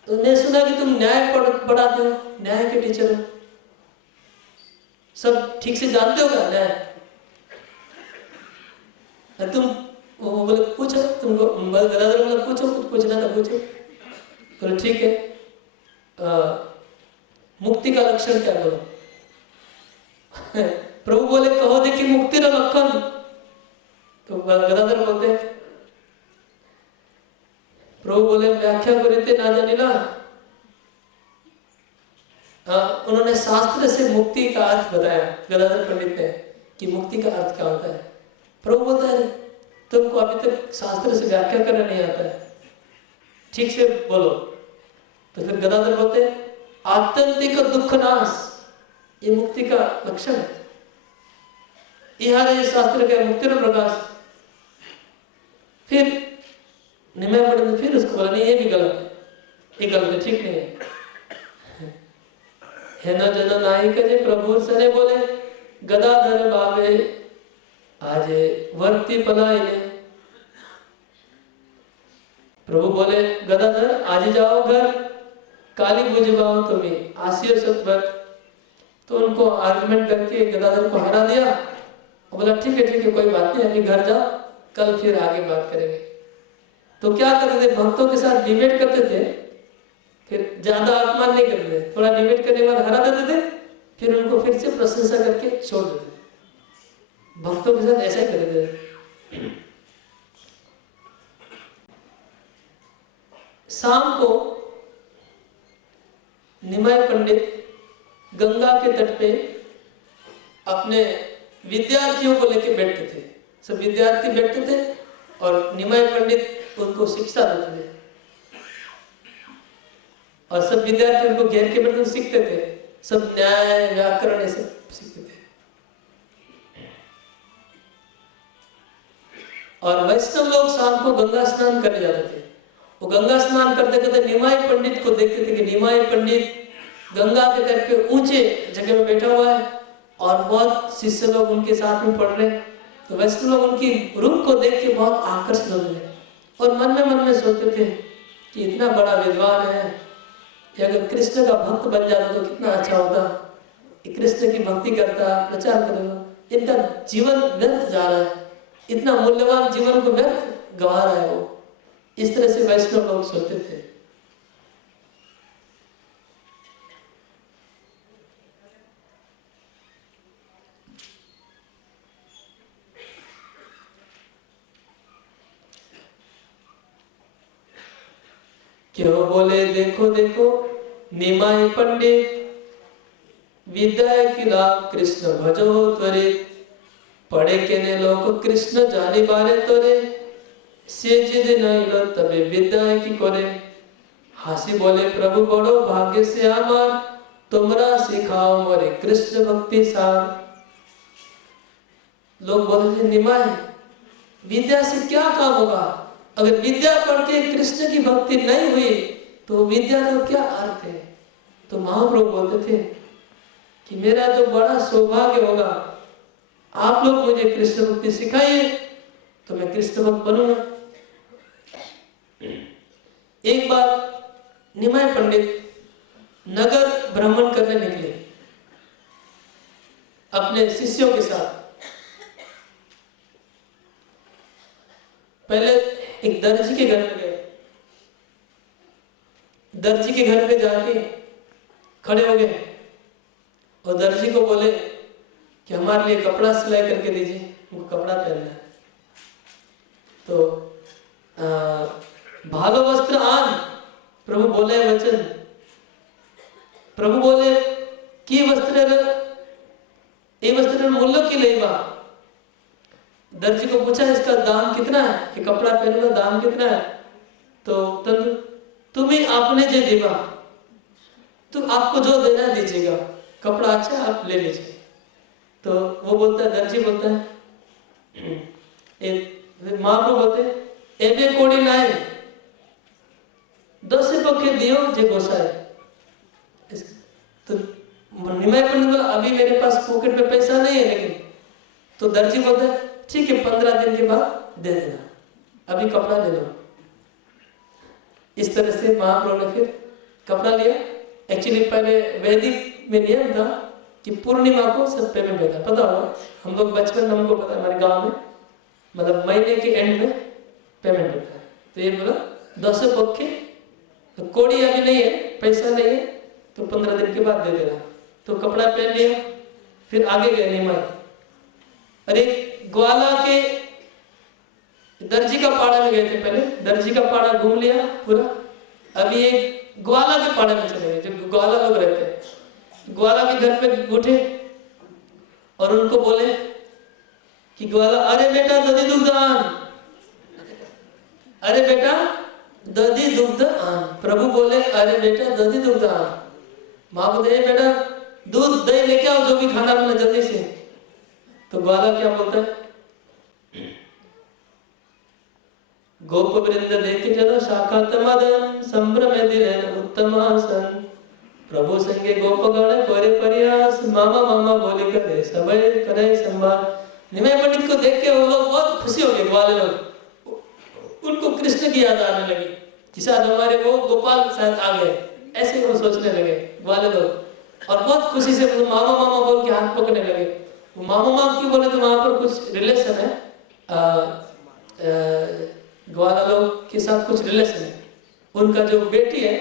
तो मैं सुना कि तुम न्याय पढ़ाते हो, न्याय के टीचर हो, सब ठीक से जानते हो क्या न्याय? तुम वो बोले पूछो, तुमको गदाधर बोला पूछो, कुछ पूछना था पूछो। बोले ठीक है, मुक्ति का लक्षण क्या बोलो? प्रभु बोले कहो देखिए मुक्ति का लक्षण। तो गदाधर बोलते, प्रभु बोले व्याख्या करते ना जानिला। उन्होंने शास्त्र से मुक्ति का अर्थ बताया गदाधर पंडित ने कि मुक्ति का अर्थ क्या होता है। प्रभु बोलता है तुमको अभी तक शास्त्र से व्याख्या करना नहीं आता है, ठीक से बोलो। तो फिर गदाधर बोलते आत्यंतिक दुख नाश, ये मुक्ति का लक्षण है। ये शास्त्र का मुक्ति का प्रकाश। फिर निमय पंडित ने फिर उसको बोला नहीं ये भी गलत है, ये गलत है, ठीक नहीं है ना जना नाई कजे प्रभु सने बोले गदाधर बाबे आज वर्ती पलाए। प्रभु बोले गदाधर आज जाओ घर, काली बुझवाओ तुम्हें आसियो सत्वर। तो उनको आर्गुमेंट करके गदाधर को हरा दिया और बोला ठीक है कोई बात नहीं, अभी घर जाओ, कल फिर आगे बात करेंगे। तो क्या करते थे, भक्तों के साथ डिबेट करते थे, फिर ज्यादा अपमान नहीं करते थे, थोड़ा डिबेट करने के बाद हरा देते थे, फिर उनको फिर से प्रशंसा करके छोड़ देते थे। भक्तों के साथ ऐसा ही करते थे। शाम को निमाय पंडित गंगा के तट पे अपने विद्यार्थियों को लेकर बैठते थे। सब विद्यार्थी बैठते थे और निमाय पंडित उनको शिक्षा देते थे और सब विद्यार्थी उनको घेर के बैठकर सीखते थे। सब न्याय व्याकरण ये सब सीखते थे। और वैष्णव लोग शाम को गंगा स्नान करने जाते थे। वो गंगा स्नान करते करते निमाय पंडित को देखते थे कि निमाय पंडित गंगा के तट पे ऊंचे जगह में बैठा हुआ है और बहुत शिष्य लोग उनके साथ में पढ़ रहे। तो वैष्णव लोग उनकी रूप को देख के बहुत आकर्षित होते थे और मन में सोचते थे कि इतना बड़ा विद्वान है कि अगर कृष्ण का भक्त बन जाता तो कितना अच्छा होता, कि कृष्ण की भक्ति करता, प्रचार करेगा। इनका जीवन व्यर्थ जा रहा है, इतना मूल्यवान जीवन को व्यर्थ गंवा रहा है वो। इस तरह से वैष्णव लोग सोचते थे। क्यों बोले देखो देखो निमाय पंडित, विद्या किला कृष्ण भजो त्वरित, पढ़े केने लोग कृष्ण जानी बारे तोरे, से जिद नहीं लो तबे विद्या की कोरे। हासी बोले प्रभु बड़ो भाग्य से आमार, तुमरा सिखाओ मोरे कृष्ण भक्ति सार। लोग बोले थे निमाय, विद्या से क्या काम होगा? अगर विद्या पढ़ के कृष्ण की भक्ति नहीं हुई तो विद्या का क्या अर्थ है? तो महाप्रभु बोलते थे कि मेरा तो बड़ा सौभाग्य होगा, आप लोग मुझे कृष्ण भक्ति सिखाइए तो मैं कृष्ण भक्त बनूंगा। एक बार निमाय पंडित नगर भ्रमण करने निकले अपने शिष्यों के साथ। पहले एक दर्जी के घर पे गए। दर्जी के घर पे जाके खड़े हो गए और दर्जी को बोले कि हमारे लिए कपड़ा सिलाई करके दीजिए, उनको कपड़ा पहनना है। तो भालो वस्त्र आन, प्रभु बोले वचन। प्रभु बोले कि वस्त्र ये वस्त्र मूल्य की लेबा। दर्जी को पूछा इसका दाम कितना है, ये कपड़ा पहनने का दाम कितना है? तो तुम्हें आपने जो देगा, तो आपको जो देना है दीजिएगा, कपड़ा अच्छा है आप ले लीजिए। तो वो बोलता है, दर्जी बोलता है, माँ को बोलते एबे कोड़ी नाय 10 पक्के दियो जे गोसाए। तो निमाय पंडित बोला अभी मेरे पास पॉकेट में पैसा नहीं है, लेकिन तो दर्जी बोलता है ठीक है 15 दिन के बाद दे देना, अभी कपड़ा ले लो। इस तरह से महाप्रभु ने फिर कपड़ा लिया। एक्चुअली पहले वैदिक में नियम था कि पूर्णिमा को सब पेमेंट होता है, पता होगा हम लोग बचपन में हमको पता है, हमारे गांव में मतलब महीने के एंड में पेमेंट होता है। तो ये बोला 10 पक्के, तो कोड़ी अभी नहीं है, पैसा नहीं है, तो 15 दिन के बाद दे देना। तो कपड़ा पहन लिया, फिर आगे गए निमाय। अरे ग्वाला के दर्जी का पाड़ा में गए थे। पहले दर्जी का पाड़ा घूम लिया पूरा, अभी एक ग्वाला के पाड़े में चले गए, जो ग्वाला लोग रहते हैं। ग्वाला के घर पे उठे और उनको बोले कि ग्वाला अरे बेटा दधी दुग्ध आन, अरे बेटा दधी दुग्ध आन। प्रभु बोले अरे बेटा दधी दुग्ध आन। माँ बोलते बेटा दूध दही लेके आओ, जो भी खाना बना जल्दी से। तो ग्वाला क्या बोलता है, गोप वृंद देखे जनो साक्षात मदन, संभ्रम दिलेन उत्तम आसन। प्रभु संगे गोपगण करे प्रयास, मामा मामा बोले करे सबे करे संभाल। निमाय पंडित को देख के वो लोग बहुत खुशी हो गए, ग्वाले लोग। उनको कृष्ण की याद आने लगी कि शायद हमारे वो गोपाल शायद आ गए, ऐसे वो सोचने लगे ग्वाले लोग। और बहुत खुशी से मामा मामा बोल के हाथ पकड़ने लगे। मामा मामा क्यों बोले, तो वहां पर कुछ रिलेशन है, ग्वाला लोग के साथ कुछ रिलेशन है। उनका जो बेटी है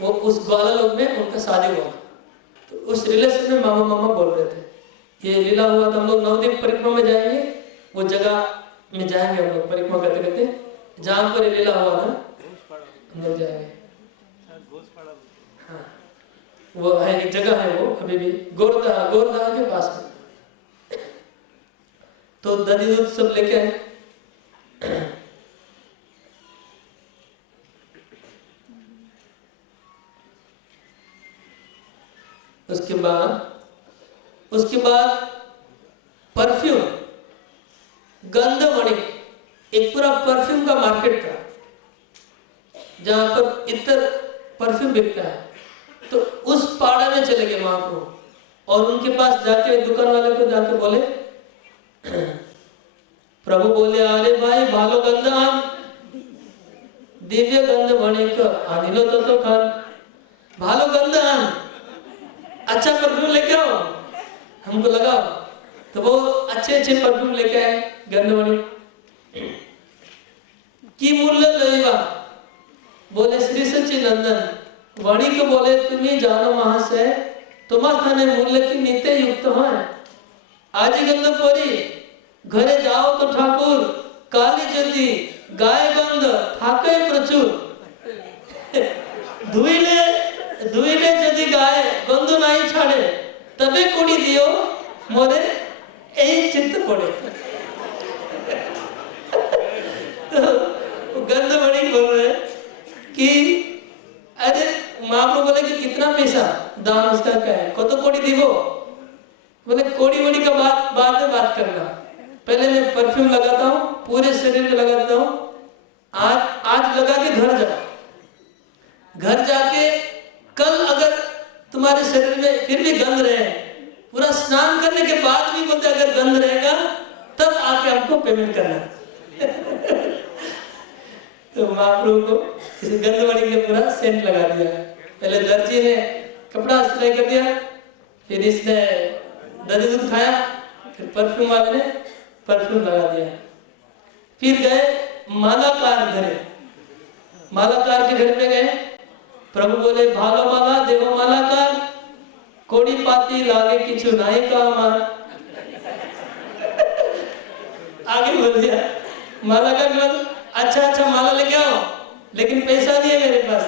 वो उस ग्वाला लोग में उनका शादी हुआ, तो उस रिलेशन में मामा मामा बोल रहे थे। ये लीला हुआ तो हम लोग नवद्वीप परिक्रमा में जाएंगे, वो जगह में जाएंगे हम लोग परिक्रमा करते करते, जहाँ पर लीला हुआ था हम लोग जाएंगे। हाँ वो है, एक जगह है वो अभी भी गोरदहा के पास में। तो दधी दूध सब लेके आए। उसके बाद परफ्यूम, गंधमणि, एक पूरा परफ्यूम का मार्केट था जहां पर इतर परफ्यूम बिकता है। तो उस पाड़ा में चले गए महाप्रभु और उनके पास जाके दुकान वाले को जाके बोले, प्रभु बोले अरे भाई भालो गंधा दिव्य गंध वणिक आनिलो तो खान, भालो गंध आन, अच्छा परफ्यूम लेके आओ, हमको लगाओ। तो वो अच्छे अच्छे परफ्यूम लेके आए गंधवणी की मूल्य लईवा, बोले श्री सच्चिदानंद वाणी को बोले तुम्हें जानो महाशय तुम्हारे मूल्य की नित्य युक्त है। आज गंध पोरी घरे जाओ तो ठाकुर काली ज्योति गाय गंध थाके प्रचुर धुईले यदि गाय गंध नहीं छाड़े तबे कोड़ी दियो मोरे यही चित्त पड़े। तो गंध बड़ी बोल रहे कि अरे महाप्रभु बोले कि कितना पैसा दाम उसका क्या है, को तो कोड़ी दीवो। बोले कोड़ी वोड़ी का बाद में बात करना, पहले मैं परफ्यूम लगाता हूँ पूरे शरीर में लगाता हूँ, आज लगा के घर जाओ, घर जाके कल अगर तुम्हारे शरीर में फिर भी गंध रहे, पूरा स्नान करने के बाद भी बोलते अगर गंध रहेगा तब आके हमको पेमेंट करना। तो महाप्रभु को इस गंधवड़ी ने पूरा सेंट लगा दिया। पहले दर्जी ने कपड़ा सिलाई कर दिया, फिर इसने दही दूध खाया, फिर परफ्यूम वाले ने परफ्यूम लगा दिया। फिर गए मालाकार घरे, मालाकार के घर पे गए। प्रभु बोले भालो माला देवो मालाकार कोड़ी पाती लागे किछु नहीं का मान। आगे बोल दिया मालाकार के बाद अच्छा माला लेके आओ लेकिन पैसा नहीं है मेरे पास।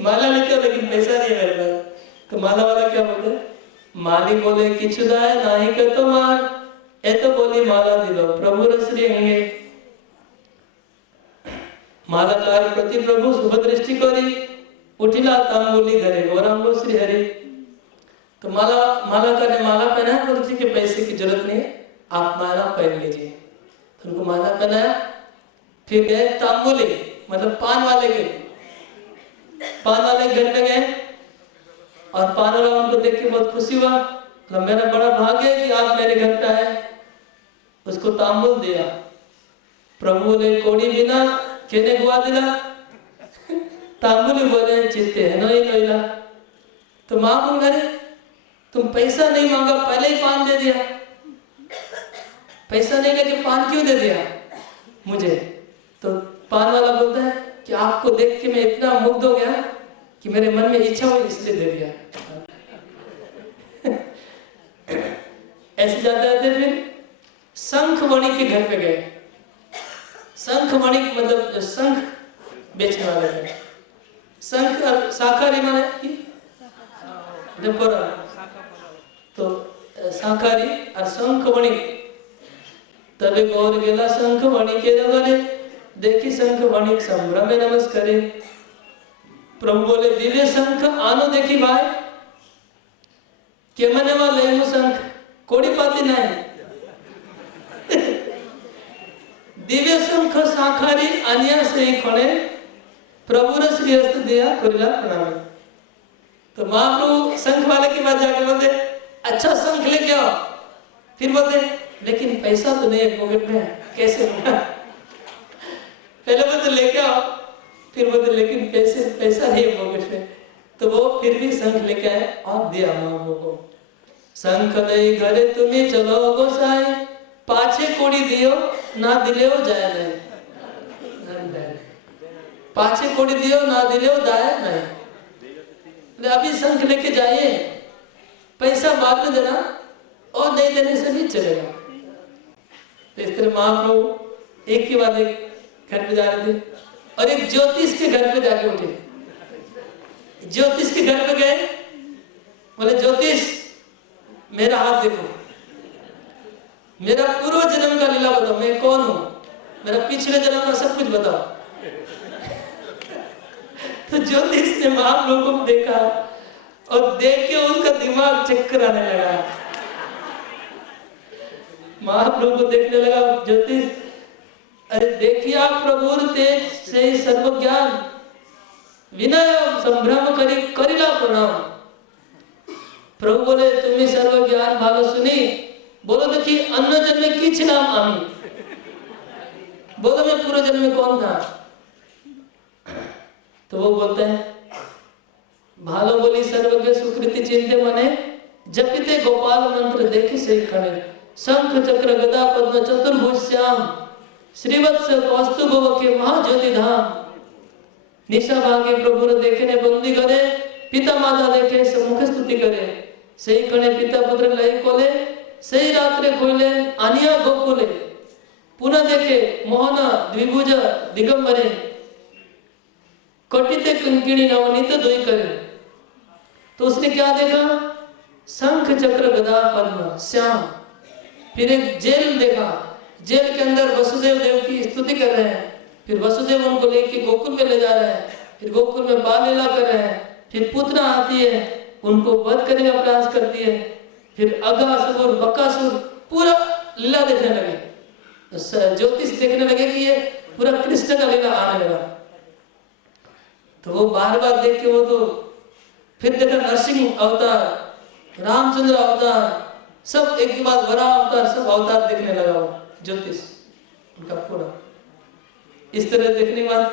माला लेके आओ लेकिन पैसा नहीं है मेरे पास। तो माला वाला क्या बोलते, माली बोले किछु दाय नहीं के तो मान, ए तो बोली माला दिलो प्रभु रश्री होंगे। मालाकार प्रति प्रभु शुभ दृष्टि करी उठिला तांबूली घरे गौरांगो श्री हरि। तो मालाकार ने माला पहनाया, बोलती कि पैसे की जरूरत नहीं आप माला पहन लीजिए। तो उनको माला पहनाया, फिर गए तांबूली मतलब पान वाले के घर पे गए और पान वाला उनको देख के बहुत खुशी हुआ, तो मेरा बड़ा भाग्य है कि आप मेरे घर पे आए। उसको तांबूल दिया। प्रभु बोले कोड़ी बिना केने गुआ दिला, तांबुली बोले चित्ते है नोई नोईला। तो माँ बोल रहे तुम पैसा नहीं मांगा पहले ही पान दे दिया, पैसा नहीं लेके पान क्यों दे दिया मुझे। तो पान वाला बोलता है कि आपको देख के मैं इतना मुग्ध हो गया कि मेरे मन में इच्छा हुई इसलिए दे दिया। ऐसे जाते जाते फिर शंख वणिक के घर पे गए। शंख वणिक मतलब शंख बेचने वाले थे। शंख और शाखारी माने तो शाखारी और शंख वणिक। तबे गौर गेला शंख वणिक नगरे देखी शंख वणिक संभ्रम में नमस्कारे। प्रभु बोले दिव्य शंख आनो देखी भाई के मने वाले मु शंख कोड़ी पाती नहीं। दिव्य शंख शाखारी अन्य से ही खणे प्रभु ने श्री हस्त दिया कोरिला प्रणाम। तो महाप्रभु शंख वाले के पास जाके बोलते अच्छा शंख लेके आओ। फिर बोलते लेकिन पैसा तो नहीं है पॉकेट में, कैसे होगा। पहले बोलते लेके आओ, फिर बोलते लेकिन पैसा नहीं है पॉकेट में। तो वो फिर भी शंख लेके आए और दिया महाप्रभु को। शंख नहीं घरे तुम्हें चलो गोसाई पाछे कोड़ी दियो ना दिले हो जाए नहीं। पाछे कोड़ी दियो ना दिले हो जाए नहीं। अभी शंख लेके जाइए, पैसा बाद में देना और नहीं देने से भी चलेगा। तो इस तरह महाप्रभु एक के बाद एक घर पे जा रहे थे और एक ज्योतिष के घर पे जाके उठे। ज्योतिष के घर पे गए, बोले ज्योतिष मेरा हाथ देखो, मेरा पूर्व जन्म का लीला बताओ, मैं कौन हूं, मेरा पिछले जन्म का सब कुछ बताओ। तो ज्योतिष ने महाप्रभु को देखा और देख के उसका दिमाग चक्कर आने लगा। महाप्रभु को देखने लगा ज्योतिष, अरे देखिए आप प्रभु तेज से सर्व ज्ञान विनय संभ्रम करिला प्रणाम। प्रभु बोले तुम्हें सर्व ज्ञान भाव सुनी, बोलो देखी अन्न जन्मे किछ नाम आमी। बोलो मैं पूर्व जन्म में कौन था? तो वो बोलते हैं भालो बोली सर्वज्ञ सुकृति चिंते मने जपिते गोपाल मंत्र देखे से खड़े शंख चक्र गदा पद्म चतुर्भुज श्याम श्रीवत्स कौस्तुभ के महाज्योति धाम निशा भागे प्रभु देखने बंदी करे पिता माता देखे सब मुख स्तुति करे सही कणे पिता पुत्र लय कोले सही रात्रे खोले आनिया गोकुले पुनः देखे मोहना द्विभुज दिगंबरे कटिते कंकिणी नवनीत दोई करे। तो उसने क्या देखा? शंख चक्र गदा पद्म श्याम। फिर एक जेल देखा, जेल के अंदर वसुदेव देव की स्तुति कर रहे हैं। फिर वसुदेव उनको लेके गोकुल में ले जा रहे हैं। फिर गोकुल में बाल लीला कर रहे हैं। फिर पुतना आती है, उनको वध करने का प्रयास करती है। फिर अघासुर बकासुर पूरा लीला देखने लगे, ज्योतिष देखने लगे कि ये पूरा कृष्ण का लीला आने लगा। तो वो बार बार देख के वो तो फिर देखा नरसिंह अवतार, रामचंद्र अवतार, सब एक के बाद वराह अवतार, सब अवतार देखने लगा वो ज्योतिष उनका पूरा। इस तरह देखने के बाद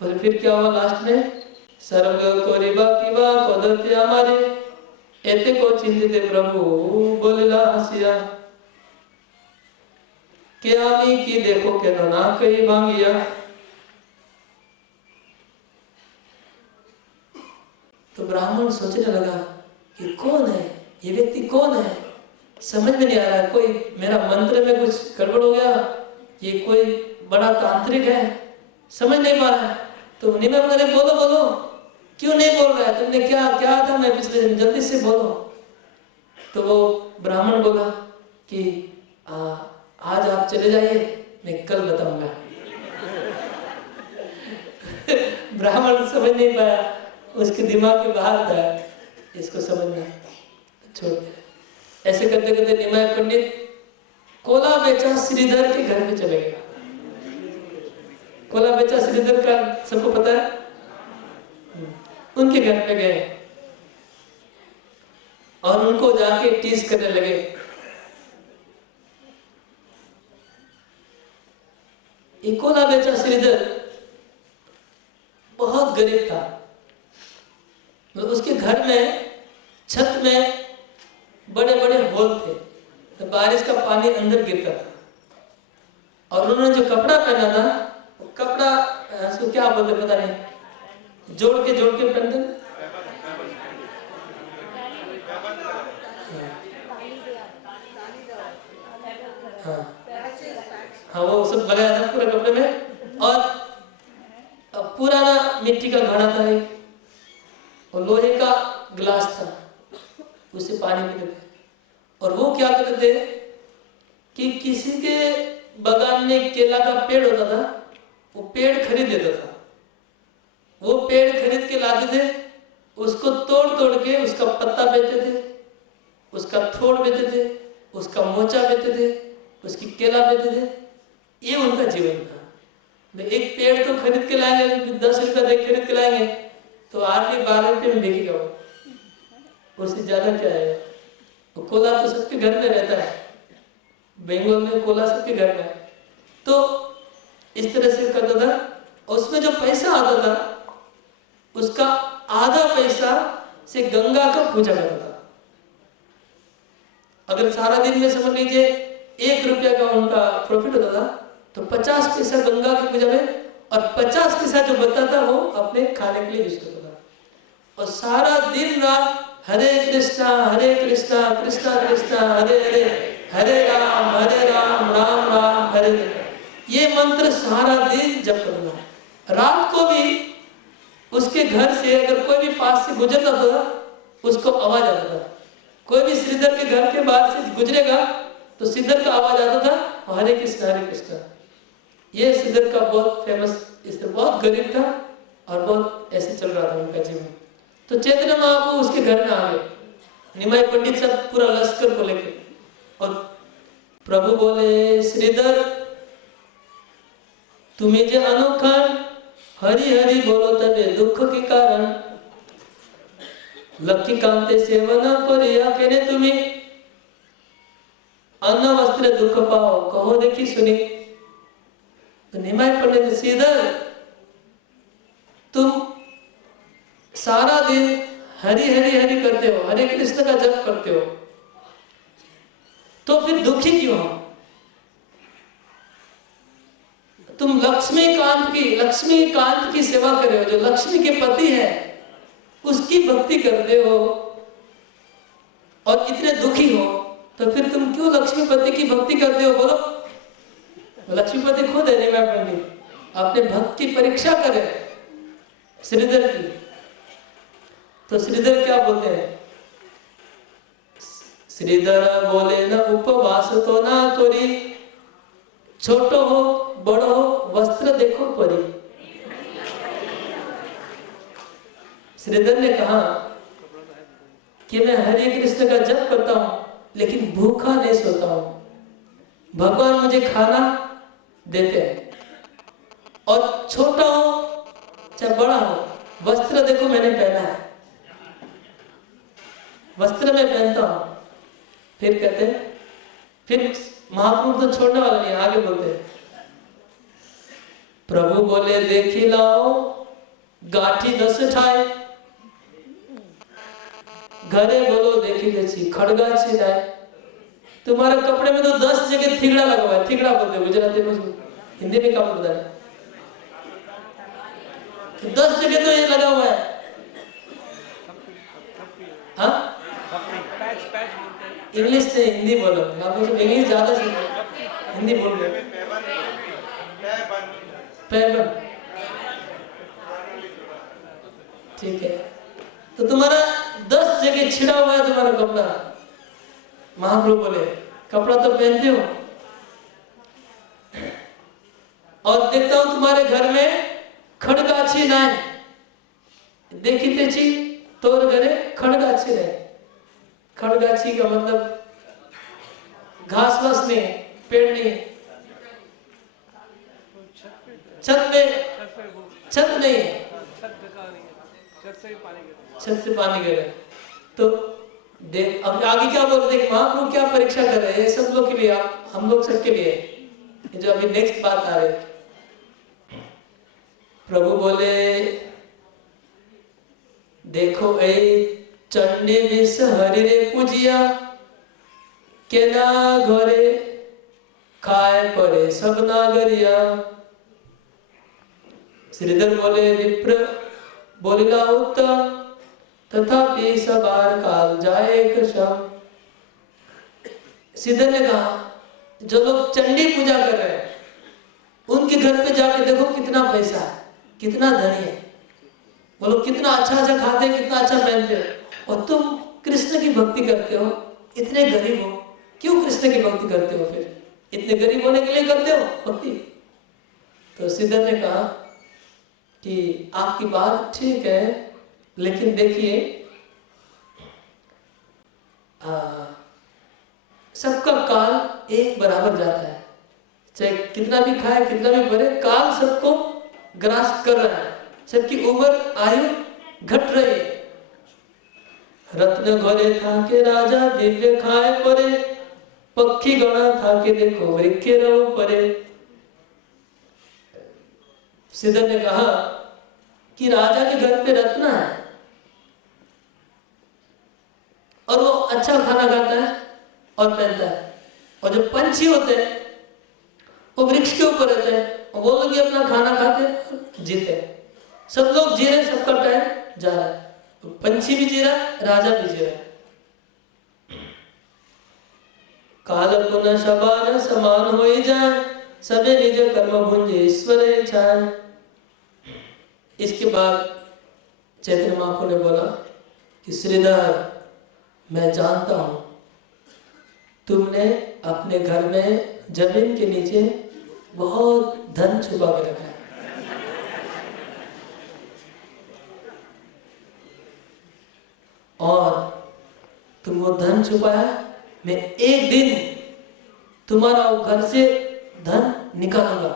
पर फिर क्या हुआ लास्ट में? सर्व को रिबा किबा कोदते हमारे एते को चिंतिते प्रभु बोलेला हसिया के आमी की देखो के ना कई भांगिया। तो ब्राह्मण सोचने लगा कि कौन है ये व्यक्ति, कौन है? समझ में नहीं आ रहा है। कोई मेरा मंत्र में कुछ गड़बड़ हो गया, ये कोई बड़ा तांत्रिक है, समझ नहीं पा रहा है। तो निमय बोले बोलो बोलो, क्यों नहीं बोल रहा है? तुमने क्या क्या था मैं पिछले दिन, जल्दी से बोलो। तो वो ब्राह्मण बोला कि आज आप चले जाइए, मैं कल बताऊंगा। ब्राह्मण समझ नहीं पाया, उसके दिमाग के बाहर था इसको समझना, छोड़ दिया। ऐसे करते करते निमाय पंडित कोला बेचा श्रीधर के घर में चले गए। कोला बेचा श्रीधर का सबको पता है, उनके घर पे गए और उनको जाके टीज करने लगे। कोला बेचा श्रीधर बहुत गरीब था, मतलब उसके घर में छत में बड़े बड़े होल थे, तो बारिश का पानी अंदर गिरता था। और उन्होंने जो कपड़ा पहना था, वो कपड़ा उसको क्या बोलते पता नहीं, जोड़ के पहनते। हाँ वो सब लगाया था पूरे कपड़े में। और पुराना मिट्टी का घड़ा था एक, और लोहे का गिलास था, उससे पानी पीते थे। और वो क्या करते थे कि किसी के बगान में केला का पेड़ होता था, वो पेड़ खरीद लेता था। वो पेड़ खरीद के लाते थे, उसको तोड़ तोड़ के उसका पत्ता बेचते थे, उसका थोड़ बेचते थे, उसका मोचा बेचते थे, उसकी केला बेचते थे। ये उनका जीवन था। एक पेड़ तो खरीद के लाएंगे, 10 रुपया दे खरीद के लाएंगे तो 8-12 रुपये में बिकेगा वो, उससे ज्यादा क्या है। तो कोला तो सबके घर में रहता है, बंगाल में कोला सबके घर में है। तो इस तरह से करता था। उसमें जो पैसा आता था उसका आधा पैसा से गंगा का पूजा करता था। अगर सारा दिन में समझ लीजिए 1 रुपया का उनका प्रॉफिट होता था, तो 50 पैसा गंगा की पूजा में और 50 पैसा जो बचता था वो अपने खाने के लिए यूज करता था। और सारा दिन रात हरे कृष्णा कृष्णा कृष्णा हरे हरे, हरे राम राम राम हरे हरे, ये मंत्र सारा दिन जप करना। रात को भी उसके घर से अगर कोई भी पास से गुजरता था, उसको आवाज आता था। कोई भी श्रीधर के घर के बाहर से गुजरेगा तो श्रीधर का आवाज आता था, हरे कृष्णा। ये श्रीधर का बहुत फेमस, इससे बहुत गरीब था और बहुत ऐसे चल रहा था उनका जीवन। तो चैतन्य महाप्रभु उसके घर में आ गए, निमाई पंडित सब पूरा लश्कर को लेके, और प्रभु बोले श्रीधर तुम्हें जे अनोखा हरि हरि बोलो तबे दुख के कारण, लक्की कांते सेवन करिया केने तुम्हें अन्न वस्त्र दुख पाओ, कहो देखी सुनी। तो निमाय पंडित श्रीधर, तुम सारा दिन हरि हरि हरि करते हो, हरे कृष्ण का जप करते हो, तो फिर दुखी क्यों हो? तुम लक्ष्मी कांत की सेवा कर रहे हो, जो लक्ष्मी के पति है उसकी भक्ति करते हो और इतने दुखी हो, तो फिर तुम क्यों लक्ष्मीपति की भक्ति करते हो? बोलो। लक्ष्मीपति खुद है निमाय पंडित, अपने भक्त की परीक्षा करे श्रीधर की। तो श्रीधर क्या बोलते हैं? श्रीधर बोले न उपवास तो ना तोरी, छोटो हो बड़ो हो वस्त्र देखो परी। श्रीधर ने कहा कि मैं हरे कृष्ण का जप करता हूं लेकिन भूखा नहीं सोता हूं, भगवान मुझे खाना देते हैं, और छोटा हो चाहे बड़ा हो वस्त्र देखो मैंने पहना है, वस्त्र में पहनता हूं। फिर कहते हैं, फिर महाप्रभु तो छोड़ने वाला नहीं, आगे बोलते हैं, प्रभु बोले देखी लाओ गाठी 10 ठाए, घरे बोलो देखी देची खड़गा छिड़ाए। तुम्हारे कपड़े में तो 10 जगह थिगड़ा लगा हुआ है, थिगड़ा बोलते हैं गुजराती में, हिंदी में क्या बोलता है, 10 जगह तो ये लगा हुआ है। हाँ इंग्लिश से हिंदी बोलो, आप लोग इंग्लिश ज्यादा सीखो, हिंदी बोल रहे। पैबन, ठीक है। तो तुम्हारा 10 जगह छिड़ा हुआ है तुम्हारा कपड़ा। महाप्रभु बोले कपड़ा तो पहनते हो, और देखता हूं तुम्हारे घर में खड़गाछी ना है, देखी तेची तोर घरे खड़गाछी रहे। खड़गाछी का मतलब घास वास नहीं है, पेड़ नहीं है, छत नहीं है, छत से पानी गिर रहा है। तो देख अब आगे क्या बोल रहे, महाप्रभु क्या परीक्षा कर रहे हैं सब लोग के लिए, हम लोग सबके लिए, जो अभी नेक्स्ट बात आ रही। प्रभु बोले देखो ऐ चंडी विष हरि रे पूजिया, केना घरे खाए परे सब नागरिया। श्रीधर बोले विप्र बोलिला उत्तम, तथापि सबार काल जाए कसम। श्रीधर ने कहा जो लोग चंडी पूजा कर रहे हैं उनके घर पे जाके देखो कितना पैसा है, कितना धनी है, वो लोग कितना अच्छा अच्छा खाते हैं, कितना अच्छा पहनते हैं, और तुम कृष्ण की भक्ति करते हो, इतने गरीब हो, क्यों कृष्ण की भक्ति करते हो? फिर इतने गरीब होने के लिए करते हो भक्ति? तो श्रीधर ने कहा कि आपकी बात ठीक है, लेकिन देखिए सबका काल एक बराबर जाता है, चाहे कितना भी खाए कितना भी भरे, काल सबको ग्रास कर रहा है, सबकी उम्र आयु घट रही है। रत्न घरे था के राजा दिव्य खाए परे, पक्षी गणा था के देखो वृक्ष रहो परे। श्रीधर ने कहा कि राजा के घर पे रत्न है और वो अच्छा खाना खाता है और पहनता है, और जो पंछी होते हैं वो वृक्ष के ऊपर रहते हैं, वो लोग ही अपना खाना खाते जीते हैं। सब लोग जी रहे, सबका टाइम जा रहा है, पंछी भी जी रहा है, राजा भी जी रहा है। काल पुनः समान समान हो जाए, सबे निज कर्म भुंजे ईश्वर छाए। इसके बाद चैतन्य महाप्रभु ने बोला कि श्रीधर मैं जानता हूं तुमने अपने घर में जमीन के नीचे बहुत धन छुपा के रखा है, और तुम वो धन छुपाया, मैं एक दिन तुम्हारा वो घर से धन निकालूंगा,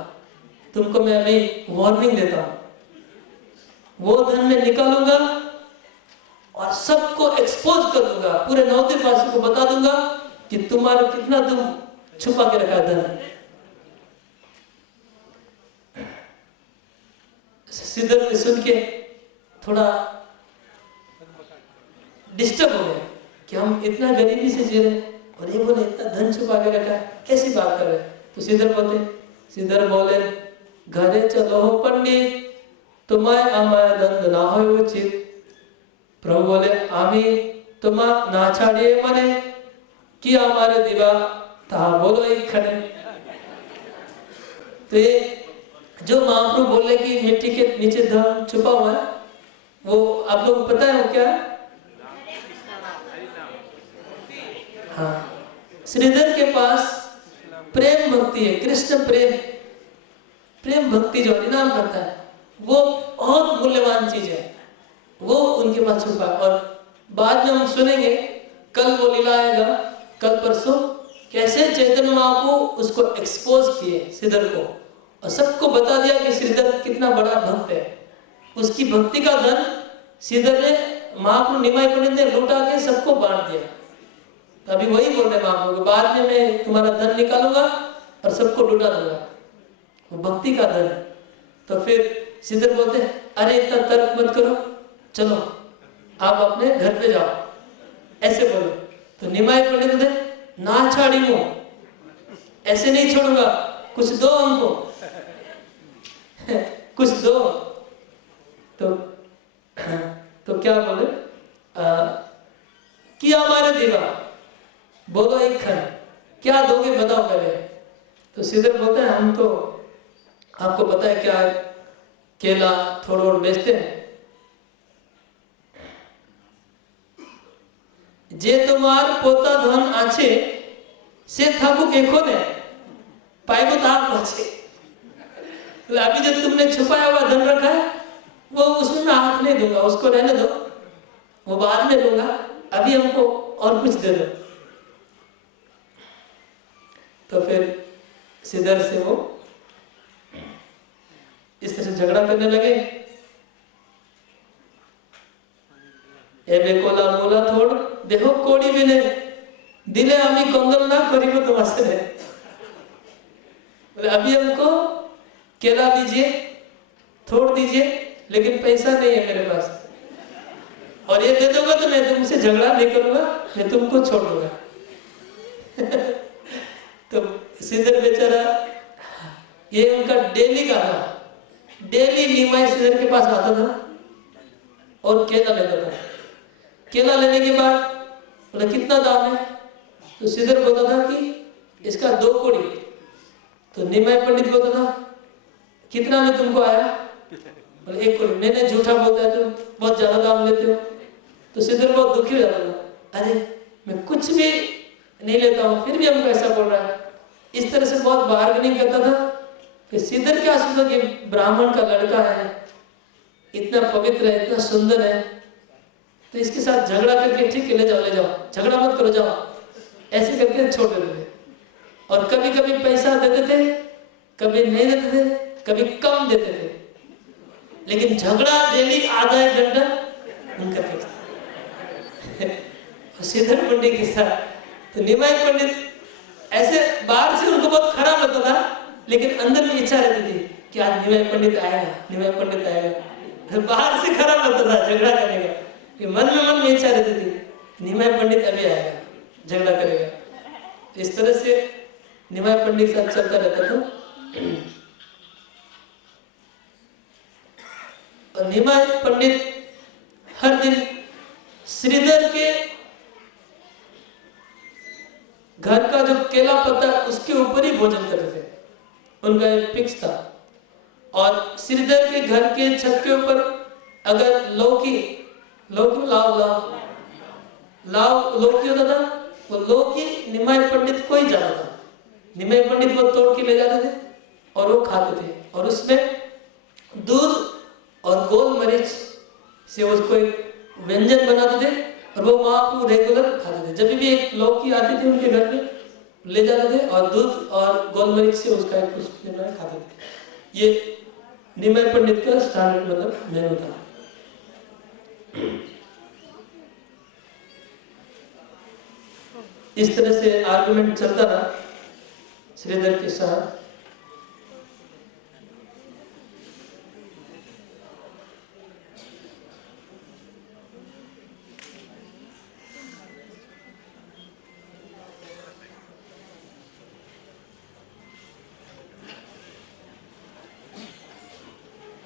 तुमको मैं अभी वार्निंग देता हूं। वो धन मैं निकालूंगा और सबको एक्सपोज कर दूंगा, पूरे नवद्वीपवासी को बता दूंगा कि तुम्हारा कितना तुम छुपा के रखा धन। श्रीधर ने सुन के थोड़ा डिस्टर्ब हो गया कि हम इतना गरीबी से जी रहे और ये बोले इतना धन छुपा के रखा है, कैसी बात कर रहे हैं। तो श्रीधर बोले घरे चलो पंडित तुम्हारे আমায় দ্বন্দ্ব না হয় উচিত। प्रभु बोले आमी तुम्हा ना छाड़िए मने कि हमारे दिवा ता बोलो एक खड़े। तो ये जो महाप्रभु बोले कि मिट्टी के नीचे धन छुपा हुआ है, वो आप लोगों को पता है वो क्या है? हाँ, श्रीधर के पास प्रेम भक्ति है, कृष्ण प्रेम भक्ति जो हरिनाम करता है वो बहुत मूल्यवान चीज है, वो उनके पास छुपा। और बाद में हम सुनेंगे, कल वो लीला आएगा, कल परसों, कैसे चैतन्य महाप्रभु उसको एक्सपोज किए श्रीधर को और सबको बता दिया कि श्रीधर कितना बड़ा भक्त है। उसकी भक्ति का धन श्रीधर ने महाप्रभु निमाई पंडित ने लूटा के सबको बांट दिया। तो अभी वही बोल रहे महाप्रभु के बाद में मैं तुम्हारा धन निकालूंगा और सबको लूटा दूंगा, वो भक्ति का धन। तो फिर श्रीधर बोलते अरे इतना तर्क मत करो, चलो आप अपने घर पे जाओ, ऐसे बोले। तो निमाई पंडित ने ना छाड़ी वो, ऐसे नहीं छोड़ूंगा, कुछ दो हमको कुछ दो। तो क्या बोले कि हमारे दिवा बोलो एक खन, क्या दोगे बताओ पहले। तो श्रीधर बोलते हैं हम तो आपको पता है क्या केला थोड़ा और बेचते हैं। जे तुम्हार पोता धन आछे से थाकुक एखो ने पाइबो तार पाछे। अभी जो तुमने छुपाया हुआ धन रखा है वो उसमें मैं हाथ नहीं दूंगा, उसको रहने दो, वो बाद में लूंगा, अभी हमको और कुछ दे दो। तो फिर श्रीधर से वो इस तरह से झगड़ा करने लगे। एबे कोला मोला थोड़ देखो कोड़ी भी ने दिले आमी कंदल ना करीबो तो वास्ते है। बोले अभी हमको केला दीजिए, थोड़ दीजिए, लेकिन पैसा नहीं है मेरे पास, और ये दे दोगे तो मैं तुमसे झगड़ा नहीं करूंगा, मैं तुमको छोड़ दूंगा। तो श्रीधर बेचारा, ये उनका डेली का था, डेली निमाई श्रीधर के पास आता था और केला लेता था। केला लेने के बाद बोला कितना दाम है, तो श्रीधर बोलता था कि इसका 2 कौड़ी। तो निमाई पंडित बोलता था कितना में तुमको आया, बोले 1 कौड़ी। मैंने झूठा बोलता है, तुम बहुत ज्यादा दाम लेते हो। तो श्रीधर बहुत दुखी हो जाता था, अरे मैं कुछ भी नहीं लेता हूँ फिर भी हमको ऐसा बोल रहा है। इस तरह से बहुत बार्गेनिंग करता था। फिर श्रीधर क्या सोचा कि ब्राह्मण का लड़का है, इतना पवित्र है, इतना सुंदर है, तो इसके साथ झगड़ा करके ठीक है ले जाओ, झगड़ा मत करो, जाओ, ऐसे करके छोड़ देते थे। और कभी कभी पैसा देते थे, कभी नहीं देते थे, कभी कम देते थे, लेकिन झगड़ा डेली आधा 1 घंटा उनका फिक्स। श्रीधर पंडित के साथ तो निमाई पंडित ऐसे बाहर से उनको बहुत खराब लगता था, लेकिन अंदर में इच्छा रहती थी कि आज निमाई पंडित आएगा। बाहर से खराब लगता था झगड़ा करने का, कि मन में इच्छा रहती थी निमाई पंडित अभी आएगा, झगड़ा करेगा। इस तरह से निमाई पंडित के साथ चलता रहता था। और निमाई पंडित हर दिन श्रीधर के घर का जो केला पत्ता उसके ऊपर ही भोजन करते थे, उनका एक फिक्स था। और श्रीधर के घर के छत के ऊपर अगर लौकी होता था, वो लौकी निमाई पंडित को ही जाता था। निमाई पंडित वो तोड़ के ले जाते थे और वो खाते थे, और उसमें दूध और गोल मरीच से उसको एक व्यंजन बनाते थे, और वो महाप्रभु रेगुलर खाते थे। जब भी एक लौकी आती थी उनके घर में ले जाते थे और दूध और गोल मरीच से उसका एक कुछ खाते थे। ये निमाई पंडित का स्टैंडर्ड मतलब मेनू था। इस तरह से आर्गुमेंट चलता रहा श्रीधर के साथ।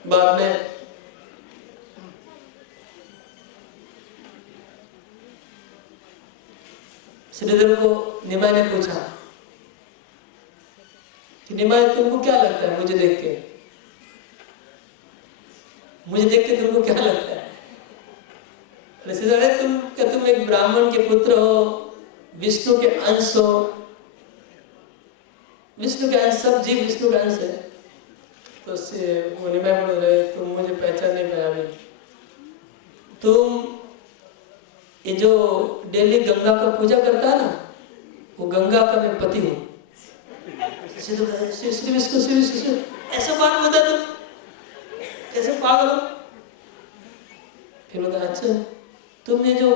बाद में श्रीधर को निमाय ने पूछा कि निमाय तुमको क्या लगता है मुझे देख के तुमको क्या लगता है? श्रीधर तुम एक ब्राह्मण के पुत्र हो, विष्णु के अंश हो, विष्णु के अंश, सब जीव विष्णु का अंश है। तो उससे वो निमाय बोल रहे तुम मुझे पहचान नहीं पाया भाई, तुम ये जो डेली गंगा का पूजा करता है ना, वो गंगा का मैं पति हूँ। श्री विष्णु ऐसा बात बता तुम कैसे पागल हो? फिर बोला अच्छा तुम ये जो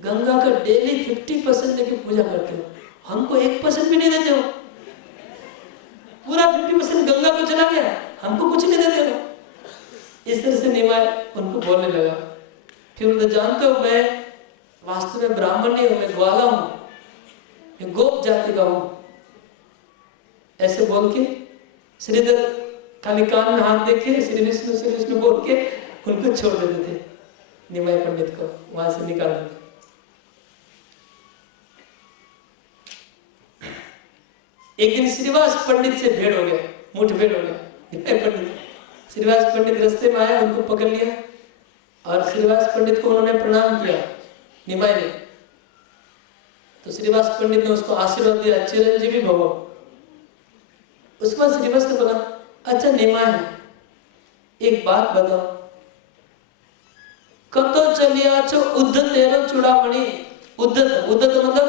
गंगा का डेली 50% लेके पूजा करते हो, हमको 1% भी नहीं देते हो। पूरा 50% गंगा को चला गया, हमको कुछ नहीं देते हो। इस तरह से निमाय उनको बोलने लगा। फिर उन्हें जानते हो मैं वास्तव में ब्राह्मण नहीं हूं, मैं ग्वाला हूं, मैं गोप जाति का हूं। ऐसे बोल के श्रीधर खाली कान में हाथ देखे श्री विष्णु बोल के उनको छोड़ देते थे, निमाय पंडित को वहां से निकाल देते। एक दिन श्रीवास पंडित से भेड़ हो गया, मुठभेड़ हो गया। निमाय पंडित श्रीवास पंडित रास्ते में आया, उनको पकड़ लिया और श्रीवास पंडित को उन्होंने प्रणाम किया निमाय ने। तो श्रीवास पंडित ने उसको आशीर्वाद दिया, चिरंजीवी भव। उसके बाद श्रीवास ने बोला अच्छा निमाय एक बात बताओ, कतो चलिया छो उद्धत तेरो चूड़ामणि। उद्धत मतलब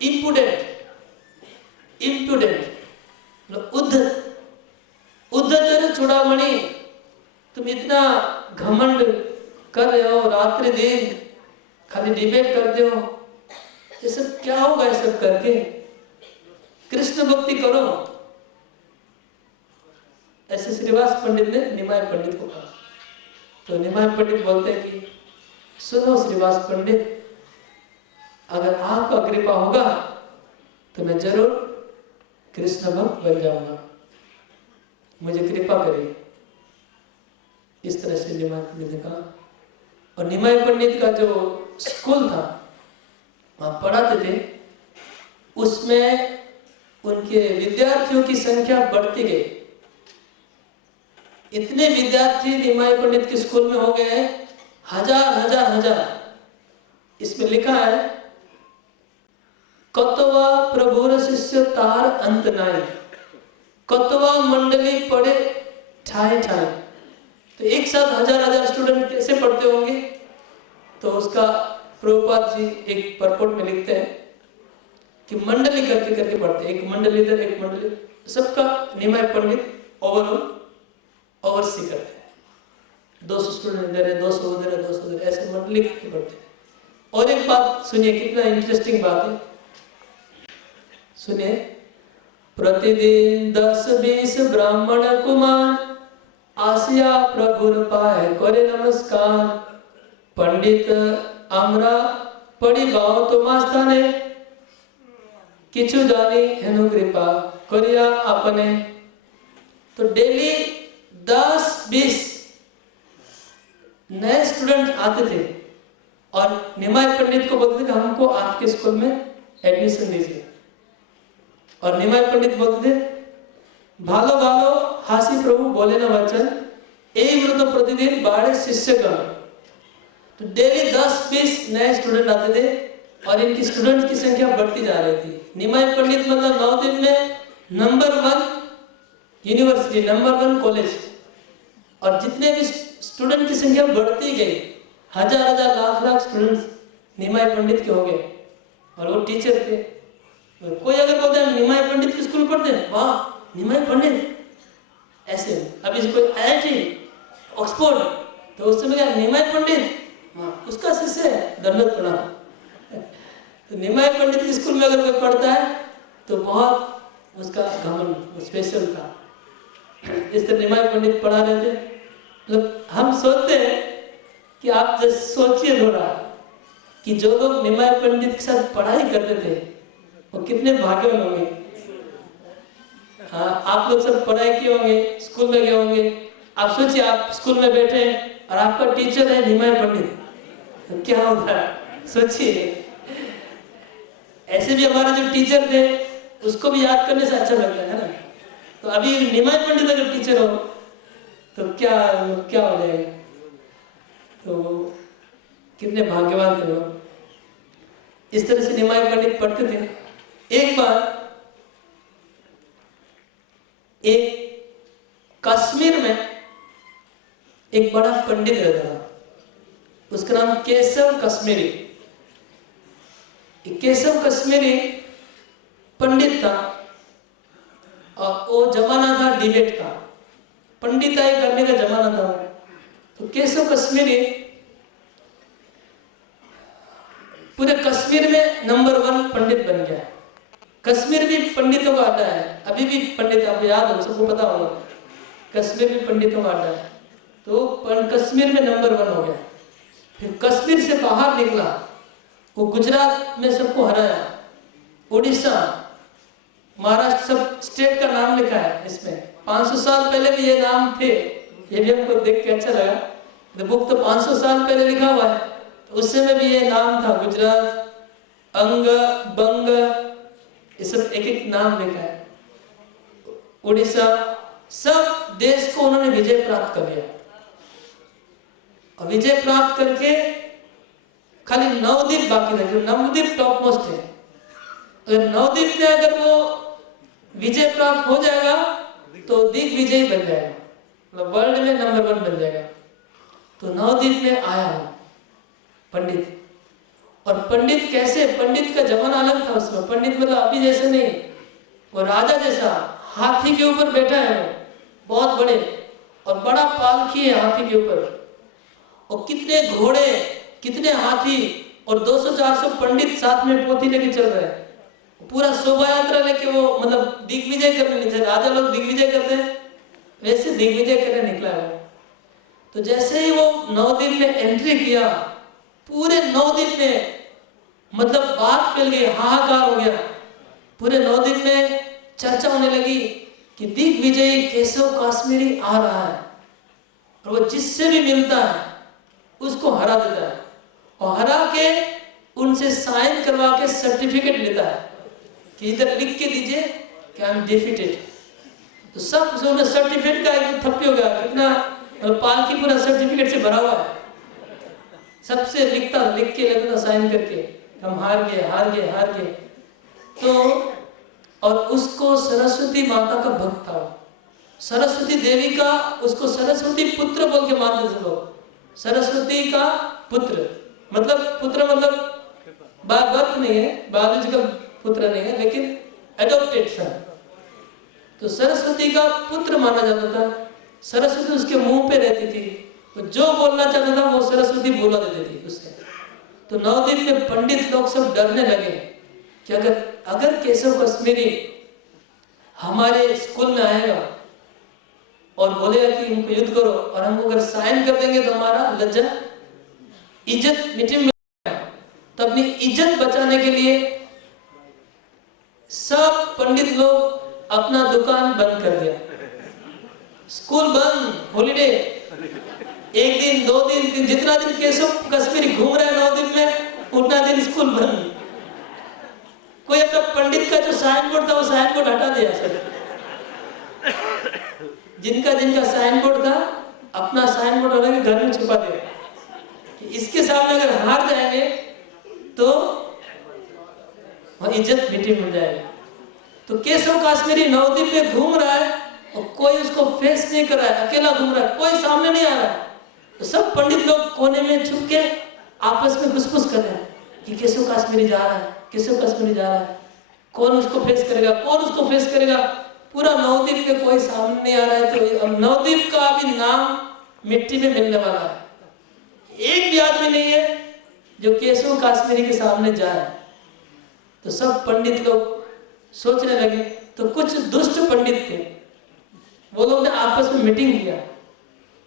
इम्पुडेंट उद्धत तेरो चूड़ामणि, तुम इतना घमंड कर रहे हो, रात्रि दिन खाली डिबेट करते हो, ये सब क्या होगा? ये सब करके कृष्ण भक्ति करो। ऐसे श्रीवास पंडित ने निमाय पंडित को कहा। तो निमाय पंडित बोलते हैं कि सुनो श्रीवास पंडित, अगर आपका कृपा होगा तो मैं जरूर कृष्ण भक्त बन जाऊंगा, मुझे कृपा करिए। इस तरह से निमाय पंडित ने कहा। और निमाय पंडित का जो स्कूल था वहां पढ़ाते थे, उसमें उनके विद्यार्थियों की संख्या बढ़ती गई। इतने विद्यार्थी निमाय पंडित के स्कूल में हो गए हैं, हजार। इसमें लिखा है कतवा प्रभुर शिष्य तार अंत नाई, कतवा मंडली पढ़े ठाए। तो एक साथ हजार स्टूडेंट कैसे पढ़ते होंगे? तो उसका प्रभुपाद जी एक परपोट में लिखते हैं कि मंडली करके पढ़ते, एक मंडली इधर एक मंडली, सबका निमाय पंडित ओवरसी करते हैं। 200 स्टूडेंट इधर है, 200 उधर है, 200 उधर, ऐसे मंडली करके पढ़ते हैं। और एक बात सुनिए, कितना इंटरेस्टिंग बात है, सुनिए। प्रतिदिन 10-20 ब्राह्मण कुमार आसिया प्रभुर पाए करे नमस्कार, पंडित आमरा पड़ी बाओ तो मास्ताने, किचु जानी हेनु कृपा करिया आपने। तो डेली 10-20 नए स्टूडेंट आते थे और निमाय पंडित को बोलते थे कि हमको आपके स्कूल में एडमिशन दीजिए। और निमाय पंडित बोलते थे भालो हासी प्रभु बोले न वचन, यही मृत प्रतिदिन 12 शिष्यगण। तो डेली 10-20 नए स्टूडेंट आते थे और इनकी स्टूडेंट की संख्या बढ़ती जा रही थी। निमाय पंडित मतलब 9 दिन में नंबर 1 यूनिवर्सिटी, नंबर 1 कॉलेज। और जितने भी स्टूडेंट की संख्या बढ़ती गई, हजार लाख स्टूडेंट्स निमाय पंडित के हो गए। और वो टीचर थे। कोई अगर बोलते हैं निमाय पंडित के स्कूल पढ़ते हैं, वाह निमाय पंडित ऐसे। अब इसको IIT ऑक्सफोर्ड, तो उस समय क्या निमाय पंडित उसका शिष्य है, दंडवत प्रणाम। तो निमाई पंडित के स्कूल में अगर कोई पढ़ता है तो बहुत उसका घमंड स्पेशल था। इस तरह निमाई पंडित पढ़ा रहे थे। मतलब हम सोचते हैं कि आप जैसे सोचिए थोड़ा कि जो लोग निमाई पंडित के साथ पढ़ाई करते थे वो कितने भाग्यवान होंगे। हाँ, आप लोग सब पढ़ाई किए होंगे, स्कूल में गए होंगे। आप सोचिए आप स्कूल में बैठे हैं और आपका टीचर है निमाई पंडित, तो क्या होता है सोचिए। ऐसे भी हमारे जो टीचर थे उसको भी याद करने से अच्छा लगता है ना। तो अभी निमाई पंडित अगर टीचर हो तो क्या हो जाएगा। तो कितने भाग्यवान थे लोग। इस तरह से निमाई पंडित पढ़ते थे। एक बार एक कश्मीर में एक बड़ा पंडित रहता था, उसका नाम केशव कश्मीरी। केशव कश्मीरी पंडित था और वो जमाना था डिबेट का, पंडिताई करने का जमाना था। तो केशव कश्मीरी पूरे कश्मीर में नंबर 1 पंडित बन गया। कश्मीर भी पंडितों का अड्डा है, अभी भी पंडित, आपको याद हो, सबको पता होगा कश्मीर भी पंडितों का अड्डा है। तो कश्मीर में नंबर 1 हो गया। फिर कश्मीर से बाहर निकला, वो गुजरात में सबको हराया, उड़ीसा, महाराष्ट्र, सब स्टेट का नाम लिखा है इसमें। 500 साल पहले भी ये नाम थे, ये भी हमको देख के अच्छा लगा। तो बुक तो 500 साल पहले लिखा हुआ है, तो उस समय भी ये नाम था, गुजरात, अंग, बंग, ये सब एक एक नाम लिखा है। उड़ीसा, सब देश को उन्होंने विजय प्राप्त कर लिया। और विजय प्राप्त करके खाली नवद्वीप बाकी था, जो नवद्वीप टॉप मोस्ट है। अगर नवद्वीप में अगर वो विजय प्राप्त हो जाएगा तो दिग्विजय बन जाएगा, मतलब वर्ल्ड में नंबर 1 बन जाएगा। तो नवद्वीप में आया पंडित। और पंडित कैसे, पंडित का जमाना अलग था उसमें। पंडित मतलब अभी जैसे नहीं, वो राजा जैसा हाथी के ऊपर बैठा है, वो बहुत बड़े, और बड़ा पालकी है हाथी के ऊपर, और कितने घोड़े, कितने हाथी, और 200-400 पंडित साथ में पोथी लेके चल रहे हैं। पूरा शोभा यात्रा लेके वो मतलब दिग्विजय करने, जैसे राजा लोग दिग्विजय करते हैं वैसे दिग्विजय करने निकला है। तो जैसे ही वो नवद्वीप में एंट्री किया, पूरे नवद्वीप में मतलब बात फैल गई, हाहाकार हो गया। पूरे नवद्वीप में चर्चा होने लगी कि दिग्विजयी केशव कश्मीरी आ रहा है, और वो जिससे भी मिलता है उसको हरा देता है, और हरा के उनसे साइन करवा के सर्टिफिकेट लेता है कि इधर लिख के दीजिए कि आई एम डिफीटेड। तो सब जो सर्टिफिकेट का एक थप्पी हो गया, कितना पालकी पूरा सर्टिफिकेट से भरा हुआ है। सबसे लिखता, लिख के लेता था साइन करके, हम हार गए। तो और उसको सरस्वती माता का भक्त था, सरस्वती देवी का, उसको सरस्वती पुत्र बोल के मानते थे लोग। सरस्वती का पुत्र मतलब बर्थ नहीं है, बायोलॉजिकल पुत्र नहीं है, लेकिन एडॉप्टेड सन। तो सरस्वती का पुत्र माना जाता था। सरस्वती उसके मुंह पे रहती थी, तो जो बोलना चाहता था वो सरस्वती बोला देती थी उससे। तो नवद्वीप में पंडित लोग सब डरने लगे कि अगर केशव कश्मीरी हमारे स्कूल में आएगा और बोलेगा कि उनको युद्ध करो, और हम अगर साइन कर देंगे तो हमारा लज्जा, इज्जत मिट्टी में, तो अपनी इज्जत बचाने के लिए सब पंडित लोग अपना दुकान बंद कर दिया, स्कूल बंद, हॉलिडे, 1 दिन 2 दिन, जितना दिन केशव कश्मीरी घूम रहा है नवद्वीप में उतना दिन स्कूल बंद। कोई अपना पंडित का जो साइन बोर्ड था वो साइन बोर्ड हटा दिया सर। जिनका साइन बोर्ड था अपना साइन बोर्ड हटा के घर में छुपा दिया कि इसके सामने अगर हार जाएंगे तो वह इज्जत मिट्टी मिल जाएगी। तो केशव कश्मीरी नवद्वीप में घूम रहा है और कोई उसको फेस नहीं कर रहा है, अकेला घूम रहा है, कोई सामने नहीं आ रहा है। तो सब पंडित लोग कोने में छुप के आपस में घुसपुस कर रहे हैं कि केशव कश्मीरी जा रहा है, केशव कश्मीरी जा रहा है, कौन उसको फेस करेगा। पूरा नवद्वीप में कोई सामने नहीं आ रहा है। तो अब नवद्वीप का भी नाम मिट्टी में मिलने वाला है। एक भी आदमी नहीं है जो केशव कश्मीरी के सामने जाए। तो सब पंडित लोग सोचने लगे। तो कुछ दुष्ट पंडित थे, वो लोग ने आपस में मीटिंग किया।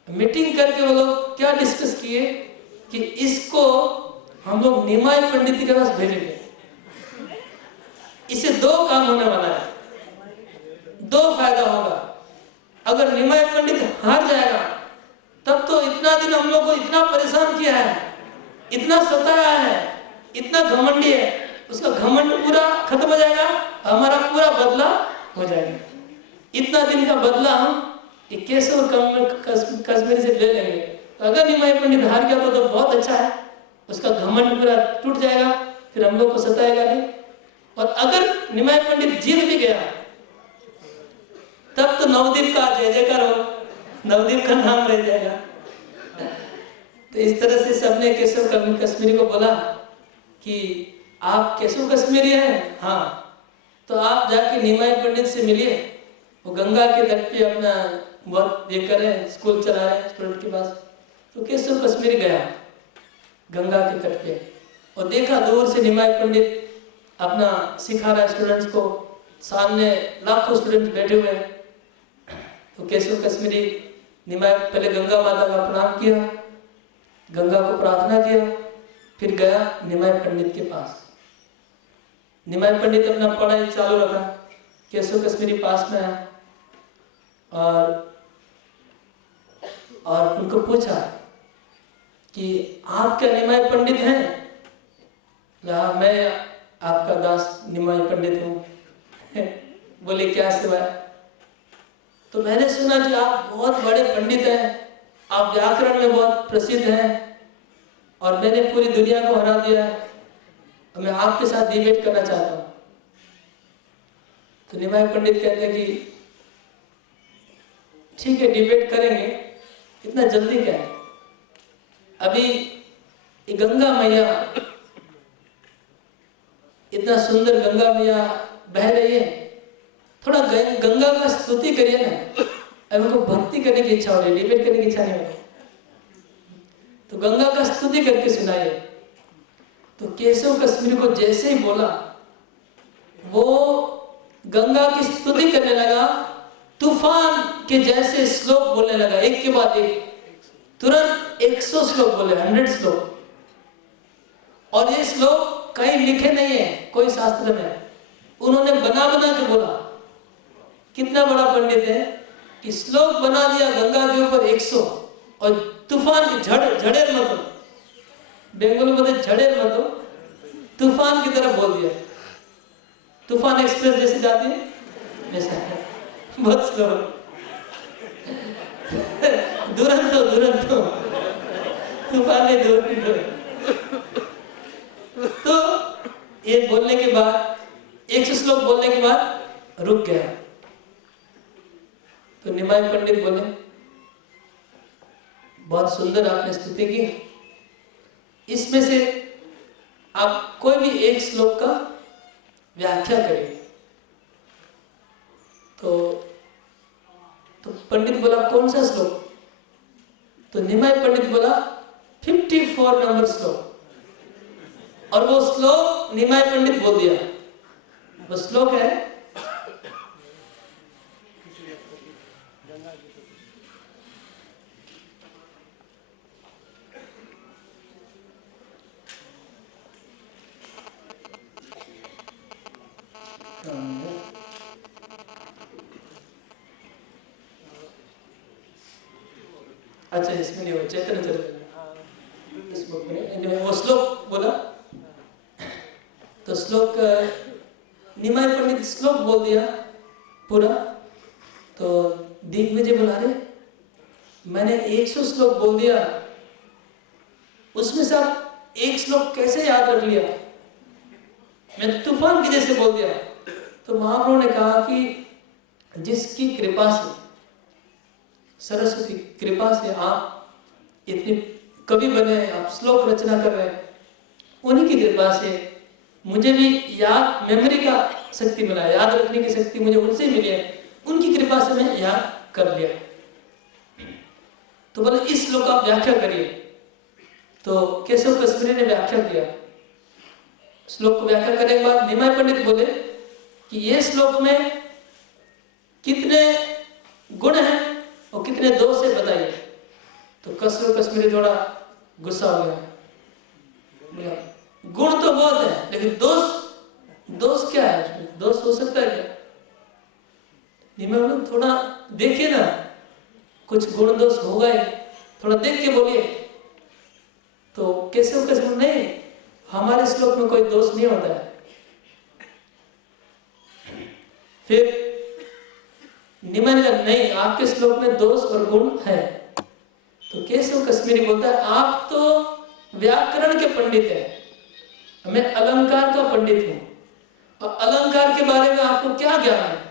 मीटिंग करके वो लोग क्या डिस्कस किए कि इसको हम लोग निमाय पंडित के पास भेजेंगे। इससे दो काम होने वाला है, दो फायदा होगा। अगर निमाय पंडित हार जाएगा तब तो इतना दिन हम लोग को इतना परेशान किया है, इतना सताया है, इतना घमंडी है, उसका घमंड पूरा खत्म हो जाएगा, हमारा पूरा बदला हो जाएगा। इतना दिन का बदला हम केशव कश्मीर से ले लेंगे। तो अगर निमाय पंडित हार गया तो बहुत अच्छा है, उसका घमंड पूरा टूट जाएगा, फिर हम लोग को सताएगा नहीं। और अगर निमाय पंडित जीत भी गया तब तो नवदीप का जय जयकार हो, नवदीप का नाम रह जाएगा। तो इस तरह से सबने केशव कश्मीरी को बोला कि आप केशव कश्मीरी हैं? हाँ, तो आप जाके निमाय पंडित से मिलिए, वो गंगा के तट पे अपना बहुत ये कर रहे हैं, स्कूल चला रहे हैं स्टूडेंट के पास। तो केशव कश्मीरी गया गंगा के तट पे और देखा दूर से निमाय पंडित अपना सिखा रहा है स्टूडेंट्स को, सामने लाखों स्टूडेंट बैठे हुए हैं। तो केशव कश्मीरी निमाय पहले गंगा माता का प्रणाम किया, गंगा को प्रार्थना किया, फिर गया निमाय पंडित के पास। निमाय पंडित अपना पढ़ाई चालू रखा, केशव कश्मीरी पास में आया और उनको पूछा कि आप क्या निमाय पंडित हैं? मैं आपका दास निमाय पंडित हूँ। बोले क्या सेवा है? तो मैंने सुना कि आप बहुत बड़े पंडित हैं, आप व्याकरण में बहुत प्रसिद्ध हैं और मैंने पूरी दुनिया को हरा दिया है और मैं आपके साथ डिबेट करना चाहता हूँ। तो निमाय पंडित कहते हैं कि ठीक है, डिबेट करेंगे, इतना जल्दी क्या है? अभी गंगा मैया, इतना सुंदर गंगा मैया बह रही है, थोड़ा गंगा का स्तुति करिए ना। अब उनको भक्ति करने की इच्छा हो रही है, डिबेट करने की इच्छा नहीं हो रही, तो गंगा का स्तुति करके सुनाइए। तो केशव कश्मीरी को जैसे ही बोला, वो गंगा की स्तुति करने लगा, तूफान के जैसे श्लोक बोलने लगा, एक के बाद एक, तुरंत 100 श्लोक बोले, 100 श्लोक। और ये श्लोक कहीं लिखे नहीं है कोई शास्त्र में, उन्होंने बना बना के बोला। कितना बड़ा पंडित है कि श्लोक बना दिया गंगा के ऊपर 100 और तूफान की झड़ेर मतो, बेंगोली में झड़ेर मतो, तूफान की तरह बोल दिया। तूफान एक्सप्रेस जैसे जाती है वैसा, बहुत स्लो, दुरंतो दुरंतो, तूफान ने दुरंतो। तो ये बोलने के बाद, 100 श्लोक बोलने के बाद रुक गया। तो निमाय पंडित बोले, बहुत सुंदर आपने स्तुति की, इसमें से आप कोई भी एक श्लोक का व्याख्या करिए। तो पंडित बोला कौन सा श्लोक? तो निमाय पंडित बोला 54 नंबर श्लोक, और वो श्लोक निमाय पंडित बोल दिया। वो श्लोक है, अच्छा इसमें नहीं हो, चैतन्य चरित इस बुक में वो श्लोक बोला। तो श्लोक निमाय पंडित श्लोक बोल दिया पूरा। तो दिग्विजय बोला, रहे मैंने 100 श्लोक बोल दिया, उसमें से आप एक श्लोक कैसे याद रख लिया? मैंने तूफान की जैसे बोल दिया। तो महाप्रभु ने कहा कि जिसकी कृपा से, सरस्वती कृपा से आप इतने कवि बने, आप श्लोक रचना कर रहे हैं, उन्हीं की कृपा से मुझे भी याद, मेमोरी का शक्ति मिला, याद रखने की शक्ति मुझे उनसे मिली है, उनकी कृपा से मैं याद कर लिया। तो बोले इस श्लोक का व्याख्या करिए। तो केशव कश्मीरी ने व्याख्या किया। श्लोक को व्याख्या करने के बाद निमाय पंडित बोले कि ये श्लोक में कितने गुण हैं और कितने दोष है बताइए। तो कश्मीरी थोड़ा गुस्सा हो गया, गुण तो बहुत है लेकिन दोष क्या है, दोष हो सकता है क्या? निमाय थोड़ा देखिए ना, कुछ गुण दोष होगा ही, थोड़ा देख के बोलिए। तो केशव कश्मीर नहीं, हमारे श्लोक में कोई दोष नहीं होता है। फिर निमाय ने कहा नहीं, आपके श्लोक में दोष और गुण है। तो केशव कश्मीरी बोलता है आप तो व्याकरण के पंडित हैं, मैं अलंकार का पंडित हूं, और अलंकार के बारे में आपको क्या ज्ञान है?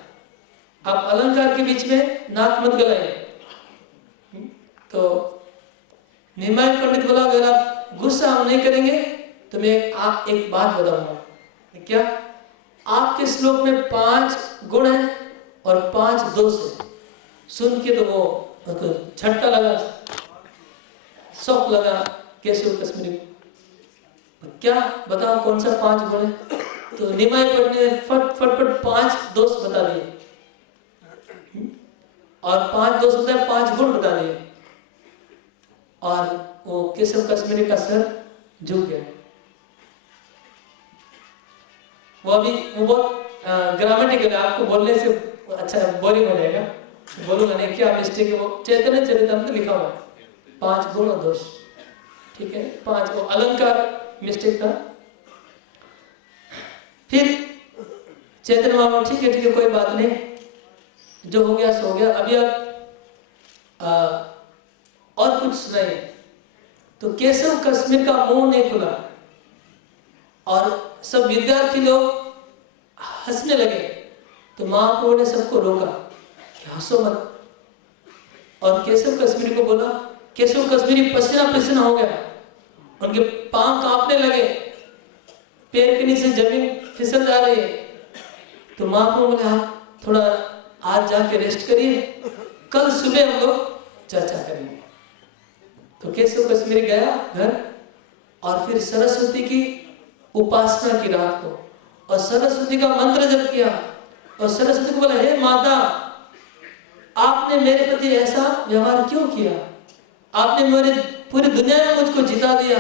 आप अलंकार के बीच में नाक मत गलाइए। तो निमाय पंडित बोला अगर आप गुस्सा हम नहीं करेंगे तो मैं आप एक बात बताऊंगा। क्या? आपके श्लोक में 5 गुण है और 5 दोष है। सुन के तो वो झटका लगा, शौक लगा केशव कश्मीरी को। क्या बताओ कौन सा 5 गुण है? तो निमाय पंडित ने फट 5 दोष बता दिए और 5 दोष बताए, 5 गुण बता दिए, और वो केशव कश्मीरी का सर झुक गया। वो बहुत ग्रामेटिकल है, आपको बोलने से अच्छा बोरिंग हो जाएगा, बोलूंगा नहीं। क्या मिस्टेक है? वो चैतन्य चरितामृत में लिखा हुआ है 5 गुण और दोष, ठीक है 5, वो अलंकार मिस्टेक था। फिर चैतन्य महाप्रभु ठीक है कोई बात नहीं, जो हो गया सो हो गया, अभी आप और कुछ सुनाइए। तो केशव कश्मीर का मुंह नहीं खुला और सब विद्यार्थी लोग हंसने लगे। तो महाप्रभु ने सबको रोका कि हंसो मत, और केशव कश्मीरी को बोला, केशव कश्मीरी पसीना पसीना हो गया, उनके पांव कांपने लगे, पैर के नीचे जमीन फिसल जा रही है। तो महाप्रभु बोले आप थोड़ा आज जाके रेस्ट करिए, कल सुबह हम लोग चर्चा करेंगे। तो केशव कश्मीरी गया घर और फिर सरस्वती की उपासना की रात को, और सरस्वती का मंत्र जप किया, और सरस्वती को बोला हे माता, आपने मेरे प्रति ऐसा व्यवहार क्यों किया? आपने मेरे पूरी दुनिया में मुझको जिता दिया,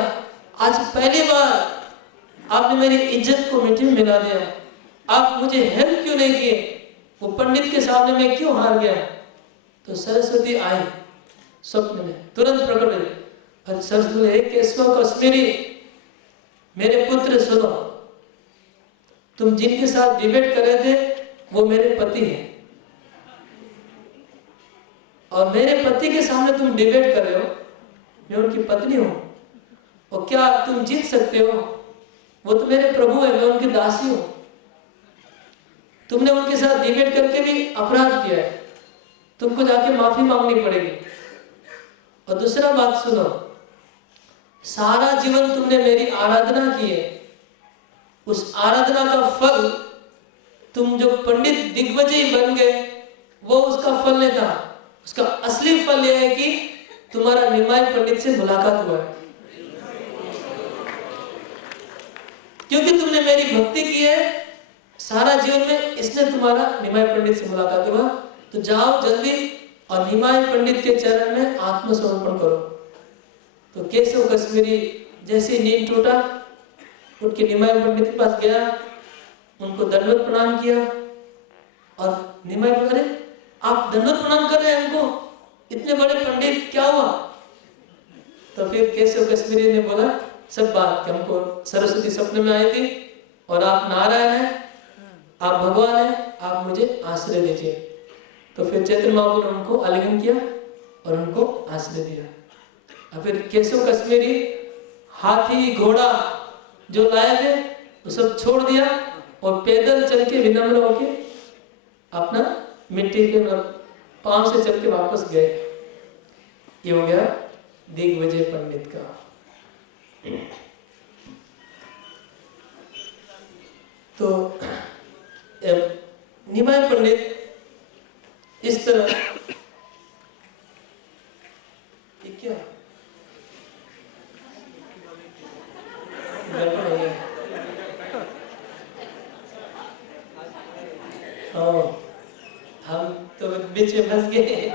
आज पहली बार आपने मेरी इज्जत को मिट्टी में मिला दिया, आप मुझे हेल्प क्यों नहीं किए? वो पंडित के सामने मैं क्यों हार गया? तो सरस्वती आई स्वप्न में, तुरंत प्रकट हुई, और सरस्वती बोले हे केशव कश्मीरी, मेरे पुत्र सुनो, तुम जिनके साथ डिबेट कर रहे थे वो मेरे पति हैं, और मेरे पति के सामने तुम डिबेट कर रहे हो, मैं उनकी पत्नी हूं, और क्या तुम जीत सकते हो? वो तो मेरे प्रभु है, मैं उनकी दासी हूं। तुमने उनके साथ डिबेट करके भी अपराध किया है, तुमको जाके माफी मांगनी पड़ेगी। और दूसरा बात सुनो, सारा जीवन तुमने मेरी आराधना की है, उस आराधना का फल, तुम जो पंडित दिग्विजयी बन गए वो उसका फल नहीं था, उसका असली फल यह है कि तुम्हारा निमाय पंडित से मुलाकात हुआ है, क्योंकि तुमने मेरी भक्ति की है सारा जीवन में, इसलिए तुम्हारा निमाय पंडित से मुलाकात हुआ। तो जाओ जल्दी और निमाय पंडित के चरण में आत्मसमर्पण करो। तो केशव कश्मीरी जैसे नींद टूटा, उठ के निमाय पंडित के पास गया, उनको दंडवत प्रणाम किया, और निमाय पंडित, अरे आप दंडवत प्रणाम कर रहे हैं हमको, इतने बड़े पंडित, क्या हुआ? तो फिर केशव कश्मीरी ने बोला सब बात कि हमको सरस्वती सपने में आई थी, और आप नारायण हैं, आप भगवान हैं, आप मुझे आश्रय दीजिए। तो फिर चैतन्य महाप्रभु ने उनको आलिंगन किया और उनको आश्रय दिया। और फिर केशव कश्मीरी हाथी घोड़ा जो लाए थे वो सब छोड़ दिया, और पैदल चल के विनम्र होके अपना मिट्टी के पांव से चल के वापस गए। ये हो गया दिग्विजय पंडित का। तो निमाय पंडित इस तरह, ये क्या गड़बड़ हो गया? हम तो बीच में फंस गए।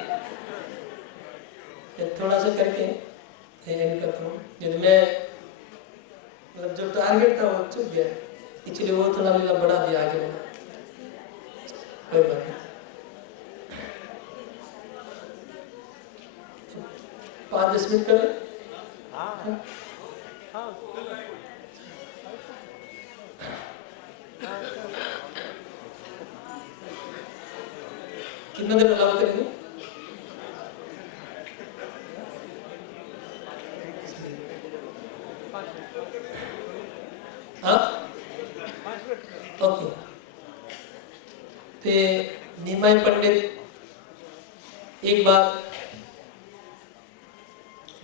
थोड़ा सा करके इनका तो यदि मैं मतलब जो टारगेट था वो चुक गया, इसलिए वो थोड़ा लीला बढ़ा दिया आगे वाला। कोई बात नहीं, 5-10 मिनट कर ले। कितना देर अलाउ करेंगे? हाँ ओके। तो निमाई पंडित एक बार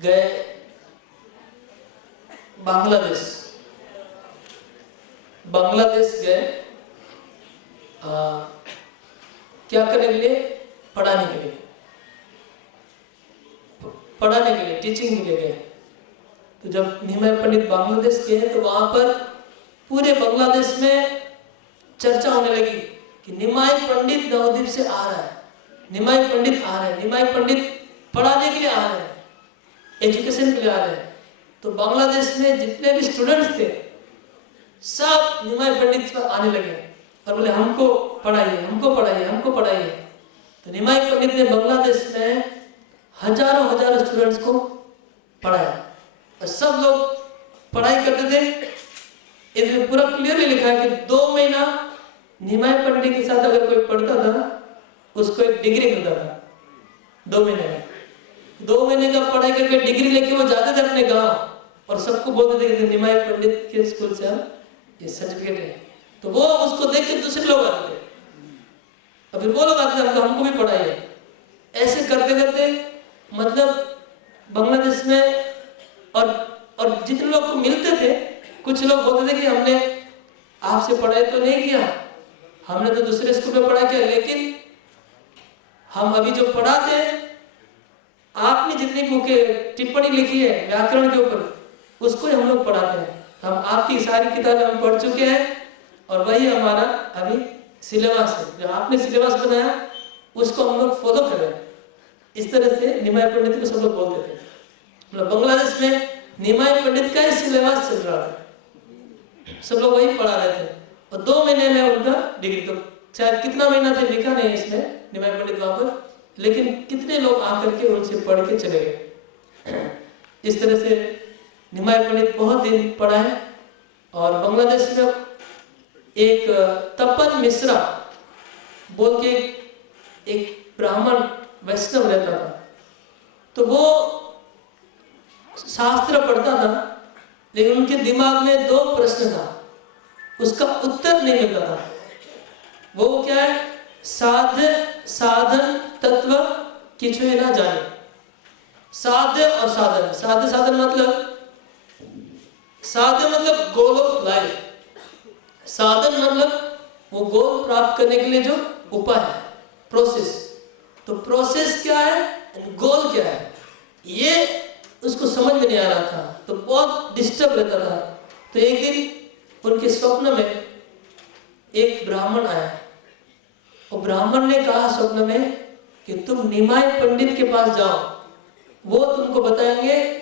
गए बांग्लादेश गए क्या करने के लिए? पढ़ाने के लिए टीचिंग के लिए गए। तो जब निमाई पंडित बांग्लादेश गए तो वहां पर पूरे बांग्लादेश में चर्चा होने लगी कि निमाई पंडित नवद्वीप से आ रहा है, निमाई पंडित आ रहे हैं, निमाई पंडित पढ़ाने के लिए आ रहे हैं, एजुकेशन के लिए आ रहे हैं। तो बांग्लादेश में जितने भी स्टूडेंट्स थे सब निमाई पंडित पर आने लगे और बोले हमको पढ़ाइए, हमको पढ़ाइए, हमको पढ़ाइए। तो निमाई पंडित ने बांग्लादेश में हजारों स्टूडेंट्स को पढ़ाया और सब लोग पढ़ाई करते थे। इसमें पूरा क्लियरली लिखा है कि 2 महीना निमाई पंडित के साथ अगर कोई पढ़ता था उसको एक डिग्री मिलता था। 2 महीने में 2 महीने का पढ़ाई करके डिग्री लेके वो जाते थे अपने गांव और सबको बोलते थे कि निमाई पंडित के स्कूल से हम ये सर्टिफिकेट है। तो वो उसको देख के दूसरे लोग आते थे और फिर वो लोग आते थे हमको भी पढ़ाइए। ऐसे करते करते मतलब बांग्लादेश में और जितने लोग को मिलते थे कुछ लोग बोलते थे कि हमने आपसे पढ़ाई तो नहीं किया, हमने तो दूसरे स्कूल में पढ़ाई किया, लेकिन हम अभी जो पढ़ाते हैं आपने जितनी बुकें टिप्पणी लिखी है व्याकरण के ऊपर उसको ही हम लोग पढ़ाते हैं। हम आपकी सारी किताबें हम पढ़ चुके हैं और वही हमारा अभी सिलेबस है, जो आपने सिलेबस बनाया उसको हम लोग फॉलो कर रहे हैं। इस तरह से निमाई पंडित को सब लोग बोलते थे। मतलब बांग्लादेश में निमाई पंडित का ही सिलेबस चल रहा था, सब लोग वही पढ़ा रहे थे और 2 महीने में उनका डिग्री, तो शायद कितना महीना थे लिखा नहीं इसमें निमाई पंडित वहां पर, लेकिन कितने लोग आकर के उनसे पढ़ के चले गए। इस तरह से निमाई पंडित बहुत दिन पढ़ाए और बांग्लादेश में एक तपन मिश्रा बोल के एक ब्राह्मण वैष्णव रहता था। तो वो शास्त्र पढ़ता था लेकिन उनके दिमाग में 2 प्रश्न था, उसका उत्तर नहीं मिलता था। वो क्या है? साध्य साधन तत्व किछु ना जाने। साध्य और साधन, साधन मतलब गोल ऑफ लाइफ, साधन मतलब वो गोल प्राप्त करने के लिए जो उपाय है, प्रोसेस। तो प्रोसेस क्या है, गोल क्या है, ये उसको समझ में नहीं आ रहा था, तो बहुत डिस्टर्ब रहता था। तो एक दिन उनके स्वप्न में एक ब्राह्मण आया और ब्राह्मण ने कहा स्वप्न में कि तुम निमाई पंडित के पास जाओ, वो तुमको बताएंगे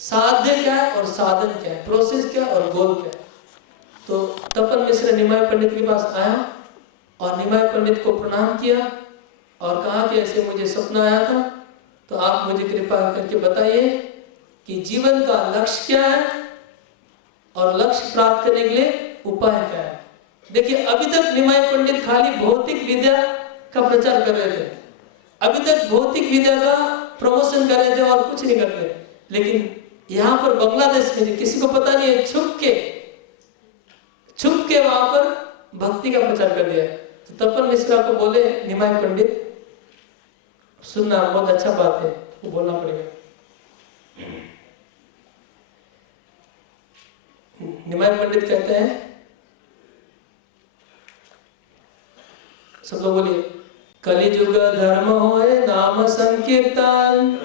साध्य क्या है और साधन क्या है, प्रोसेस क्या और गोल क्या है। तो तपन मिश्र निमाई पंडित के पास आया और निमाई पंडित को प्रणाम किया और कहा कि ऐसे मुझे सपना आया था, तो आप मुझे कृपा करके बताइए कि जीवन का लक्ष्य क्या है और लक्ष्य प्राप्त करने के लिए उपाय क्या है। देखिए अभी तक निमाई पंडित खाली भौतिक विद्या का प्रचार कर रहे थे, अभी तक भौतिक विद्या का प्रमोशन कर रहे थे और कुछ नहीं करते। लेकिन यहाँ पर बांग्लादेश में किसी को पता नहीं है, छुप के वहां पर भक्ति का प्रचार कर दिया। तो तपन मिश्रा को बोले निमाई पंडित, सुनना बहुत अच्छा बात है, वो बोलना पड़ेगा। निमाई पंडित कहते हैं, सब लोग बोलिए, कलिजुग धर्म होए नाम संकीर्तन,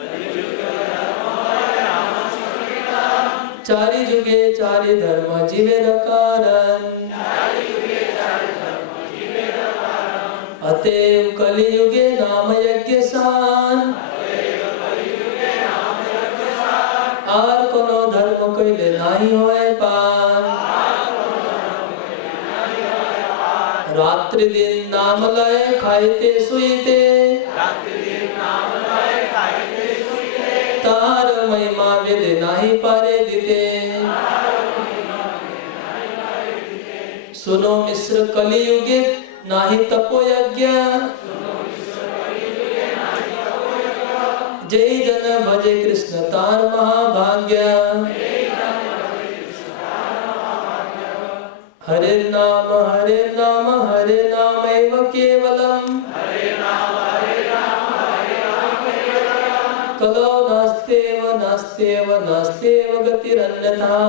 चारि जुगे चारि धर्म जीवे कारण, अतएव कलियुगे नाम यज्ञ सान और कोनो धर्म कइले नाही होए पान। रात्रि दिन नाम लय खाइते सुइते तार महिमा वेद नाही पारे दिते। सुनो मिश्र कलियुगे नाही तपो यज्ञ जय जन भजे कृष्ण तार महाभाग्य। हरे नाम हरे नाम एव केवलम कलो नास्तेव नास्तेव नास्तेव गतिरन्यथा।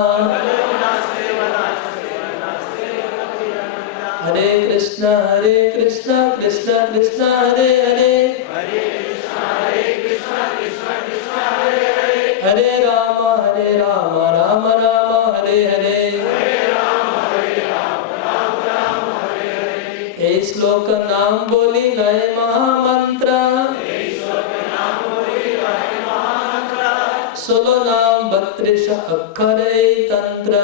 हरे कृष्ण कृष्ण कृष्ण हरे हरे हरे राम राम राम हरे हरे। ए श्लोक नाम बोली नए महामंत्र 16 नाम 32 अक्षर तंत्र।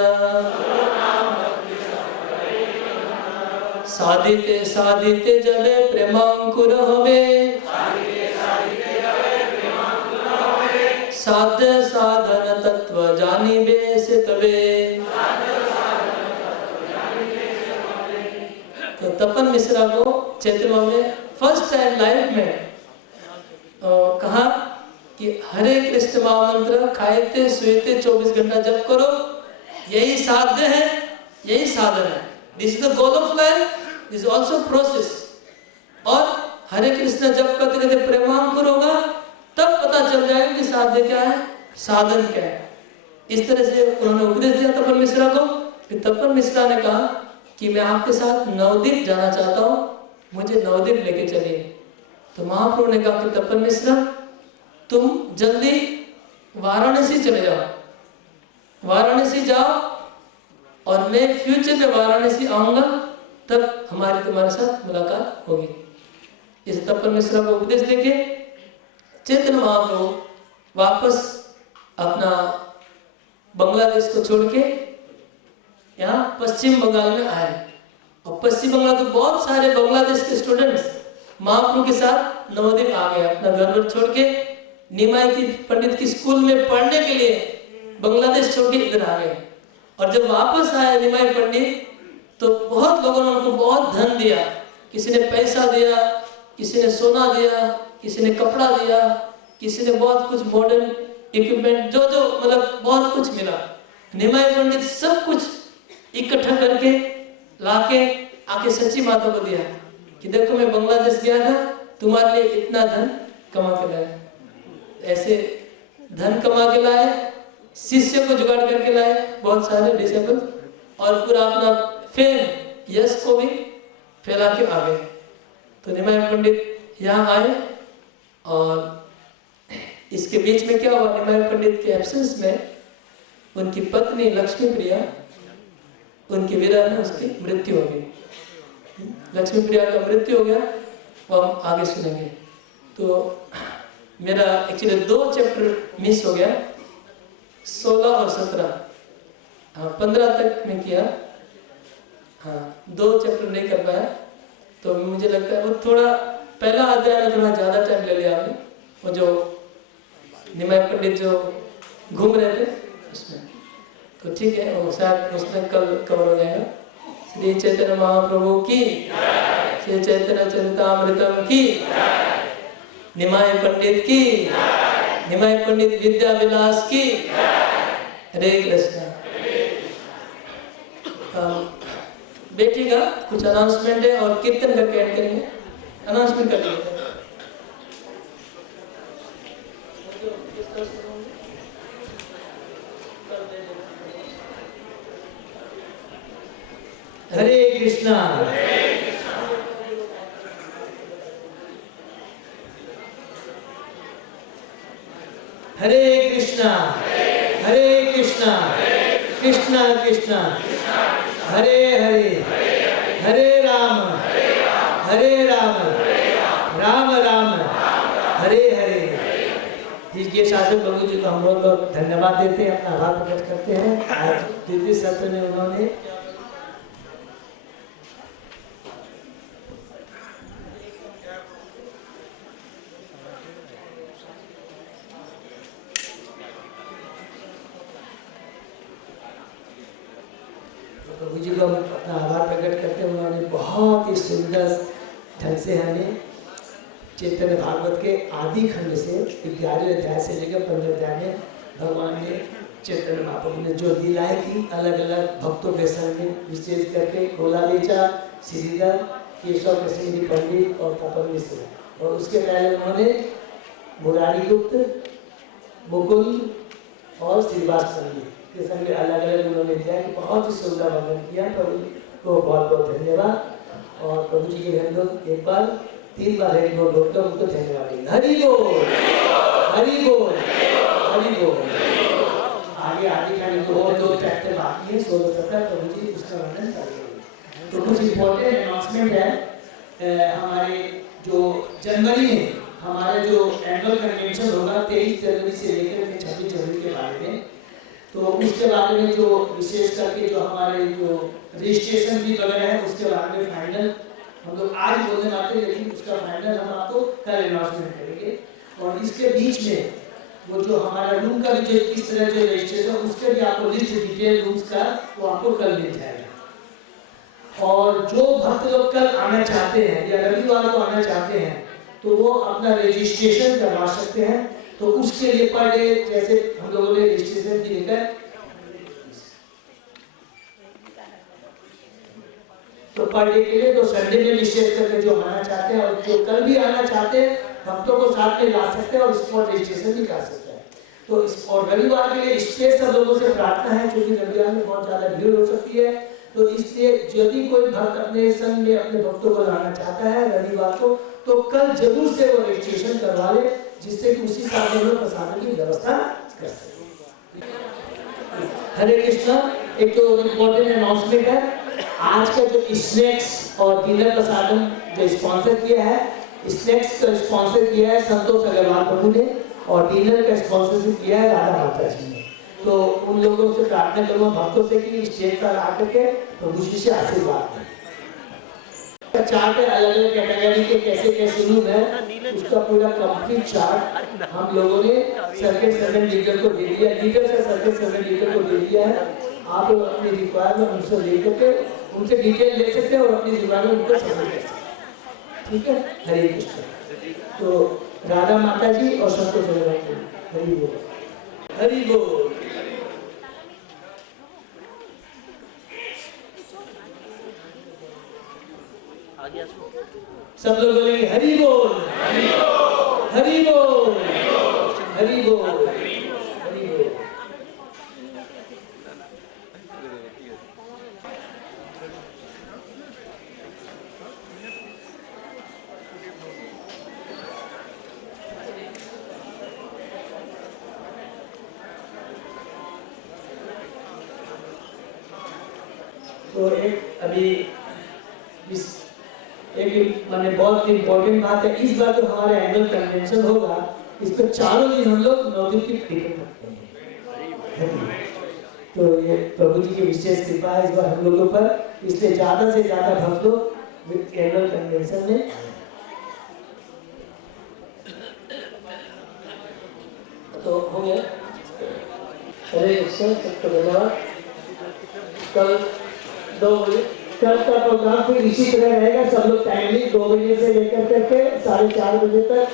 साधिते साधिते जबे प्रेमांकुर होवे साध्य साधन तत्व जानिबे से तबे। तो तपन मिश्रा को चैतन्य में फर्स्ट टाइम लाइफ में कहा कि हरे कृष्ण महामंत्र खाते सोते 24 घंटा जप करो, यही साध्य है, यही साधन है। This is the goal of life, this is also process. और हरे कृष्ण जप करते करते प्रेमांकुर होगा, तब पता चल जाएगा कि साध्य क्या है, साधन क्या है। इस तरह से उन्होंने उपदेश दिया तपन मिश्रा को। फिर तपन मिश्रा ने कहा कि मैं आपके साथ नवद्वीप जाना चाहता हूँ, मुझे नवद्वीप लेके चलिए। तो महाप्रभु ने कहा कि तपन मिश्रा तुम जल्दी वाराणसी चले जाओ, वाराणसी जाओ और मैं फ्यूचर में वाराणसी आऊंगा, तब हमारी तुम्हारे साथ मुलाकात होगी। इस तपन मिश्रा को उपदेश देके चैतन्य महाप्रभु वापस अपना बांग्लादेश को छोड़ के यहाँ पश्चिम बंगाल में आए। और पश्चिम बंगाल तो बहुत सारे बांग्लादेश के स्टूडेंट्स महाप्रभु के साथ नवद्वीप आ गए। अपना घर वर छोड़ के निमाई की पंडित की स्कूल में पढ़ने के लिए बांग्लादेश छोड़ के इधर आ गए। और जब वापस आए निमाई पंडित, तो बहुत लोगों ने उनको बहुत धन दिया। किसी ने पैसा दिया, किसी ने सोना दिया, किसी ने कपड़ा दिया, किसी ने बहुत कुछ मॉडर्न इक्विपमेंट, जो जो मतलब बहुत कुछ मिला। निमाई पंडित सब कुछ इकट्ठा करके लाके आके सच्ची माता को दिया कि देखो मैं बांग्लादेश गया था, तुम्हारे लिए इतना धन कमा के लाया। ऐसे धन कमा के लाए, शिष्य को जुगाड़ करके लाए, बहुत सारे डिसेबल, और पूरा अपना फेम यश को भी फैला के आ गए। तो निमाई पंडित यहाँ आए और इसके बीच में क्या हुआ, निमाई पंडित के एब्सेंस में उनकी पत्नी लक्ष्मी प्रिया, उनकी विरह में उसकी मृत्यु हो गई। लक्ष्मी प्रिया का मृत्यु हो गया, वो हम आगे सुनेंगे। तो मेरा एक्चुअली 2 चैप्टर मिस हो गया, 16 और 17। हाँ 15 तक मैं किया, हाँ 2 चैप्टर नहीं कर पाया। तो मुझे लगता है वो थोड़ा पहला अध्याय में थोड़ा ज़्यादा टाइम ले लिया आपने। वो जो निमाई पंडित जो घूम रहे थे उसमें, तो ठीक है, वो शायद उसमें कल कवर हो जाएगा। श्री चैतन्य महाप्रभु की, श्री चैतन्य चरितामृतम की, निमाई पंडित की, निमाई पंडित विद्या विलास की। हरे कृष्ण। बेटी का कुछ अनाउंसमेंट है और कीर्तन करके एंड करेंगे। अनाउंसमेंट कर लीजिए। हरे कृष्णा। हरे कृष्णा, हरे कृष्णा, कृष्णा कृष्णा हरे हरे, हरे राम, हरे राम, जिज्ञेस आचार्य प्रभु जी को हम लोग धन्यवाद देते हैं, अपना आभार प्रकट करते हैं। आज द्वितीय सत्र में उन्होंने प्रभु जी को अपना आभार प्रकट करते हैं। उन्होंने बहुत ही सुंदर ढंग से हमें चैतन्य भागवत के आदि खंड से 11वें अध्याय से लेकर 15वें अध्याय में भगवान ने चैतन्य महाप्रभु ने जो दिलाए कि अलग अलग भक्तों के संग में, विशेष करके गोला बेचा, श्रीधर, केशव कृष्ण पंडित और कपिल मिश्र, और उसके पहले उन्होंने मुरारी गुप्त, मुकुंद और श्रीवास पंडित के संग में अलग अलग उन्होंने दिया कि बहुत ही सुंदर वर्णन किया। प्रभु को बहुत बहुत धन्यवाद। और प्रभु जी के हम लोग एक बार 3 बार हरि बोल बोलते हैं, उनको धन्यवाद देंगे। हरि बोल, हरि बोल, हरि बोल। आगे आगे का और 2 चैप्टर बाकी है, 16 17 प्रभु जी उसका वर्णन करेंगे। तो कुछ इम्पोर्टेंट अनाउंसमेंट है। हमारे जो जनवरी में हमारा जो एनुअल कन्वेंशन होगा 23 जनवरी से लेकर 26 जनवरी के बारे में, तो उसके बारे में जो विशेष करके जो हमारे जो रजिस्ट्रेशन भी वगैरह है उसके बारे में फाइनल हम लोग आज बोलने वाले हैं, लेकिन उसका फाइनल हम आपको कल अनाउंसमेंट करेंगे। और इसके बीच में वो जो हमारा रूम का भी जो किस तरह जो रजिस्ट्रेशन, उसके भी आपको लिस्ट डिटेल रूम्स का वो आपको कल मिल जाएगा। और जो भक्त लोग कल आना चाहते हैं या रविवार को आना चाहते हैं तो वो अपना रजिस्ट्रेशन करवा सकते हैं। तो उसके लिए पर डे जैसे हम लोगों ने रजिस्ट्रेशन की लेकर, तो पर डे के लिए तो संडे में विशेष करके जो आना चाहते हैं और जो कल भी आना चाहते हैं भक्तों को साथ में ला सकते हैं और स्पॉट रजिस्ट्रेशन भी कर सकते हैं। तो और रविवार के लिए स्पेस सब लोगों से प्रार्थना है, क्योंकि रविवार में बहुत ज्यादा भीड़ हो सकती है। तो इसलिए यदि कोई भक्त अपने संग में अपने भक्तों को लाना चाहता है रविवार को, तो कल जरूर से वो रजिस्ट्रेशन करवा ले, जिससे कि उसी साथ में प्रसाद की व्यवस्था कर सके। हरे कृष्णा। एक तो इम्पोर्टेंट अनाउंसमेंट है, आज का जो स्नैक्स और डिनर प्रसादम जो स्पॉन्सर किया है, स्नैक्स का स्पॉन्सर किया है संतोष अग्रवाल प्रभु ने और डिनर का स्पॉन्सरशिप किया है राधा माता जी ने। तो उन लोगों से प्रार्थना करूँगा भक्तों से कि स्टेज पर आकर के प्रभु जी से आशीर्वाद लें। 4 अलग अलग कैटेगरी के कैसे कैसे रूम है, उसका पूरा कंप्लीट चार्ट हम लोगों ने सर्किट सर्जन लीडर को दे दिया, लीडर से सर्किट सर्जन लीडर को दे दिया है। आप अपनी रिक्वायरमेंट उनसे लेकर के उनसे डिटेल ले सकते हैं और अपनी रिक्वायरमेंट उनको सबमिट कर सकते हैं। ठीक है, हरे कृष्ण। तो राधा माता जी और संतोष अग्रवाल जी, हरि बोल, हरि बोल। सब लोग बोलेंगे हरि बोल, हरि बोल, हरि बोल, हरि बोल, हरि बोल। तो एक अभी एक माने बहुत इम्पोर्टेंट बात है, इस बार जो हमारा एनुअल कन्वेंशन होगा इस पर चारों दिन हम लोग 9 दिन की टिकट रखते हैं। तो ये प्रभु जी की विशेष कृपा है इस बार हम लोगों पर, इसलिए ज्यादा से ज्यादा भक्त लोग एनुअल कन्वेंशन में तो हो गया। हरे कृष्ण, सबको धन्यवाद। कल 2 बजे कल का प्रोग्राम फिर इसी तरह रहेगा, सब लोग टाइमली 2 बजे से लेकर करके 4:30 बजे तक,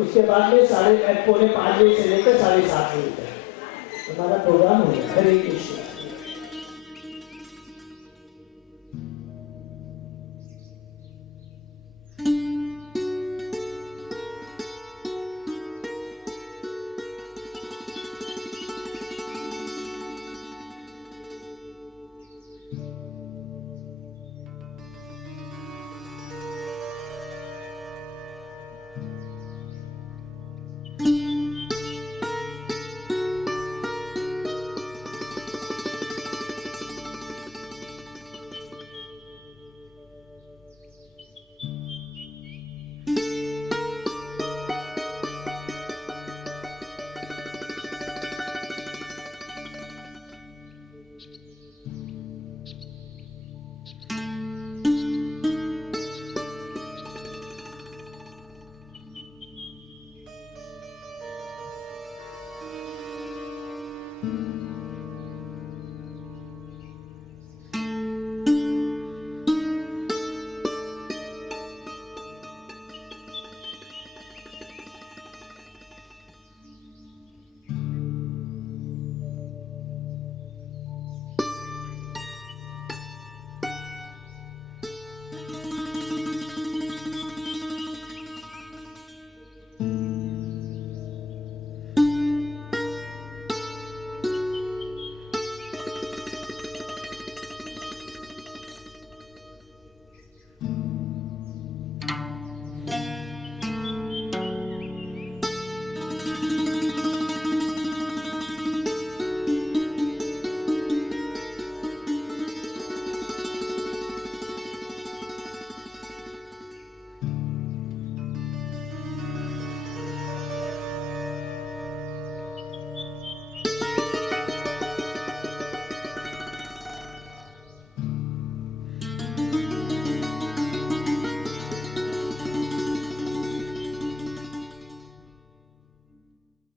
उसके बाद में 4:45 बजे से लेकर 7:30 बजे तक हमारा प्रोग्राम होगा। हरे कृष्ण।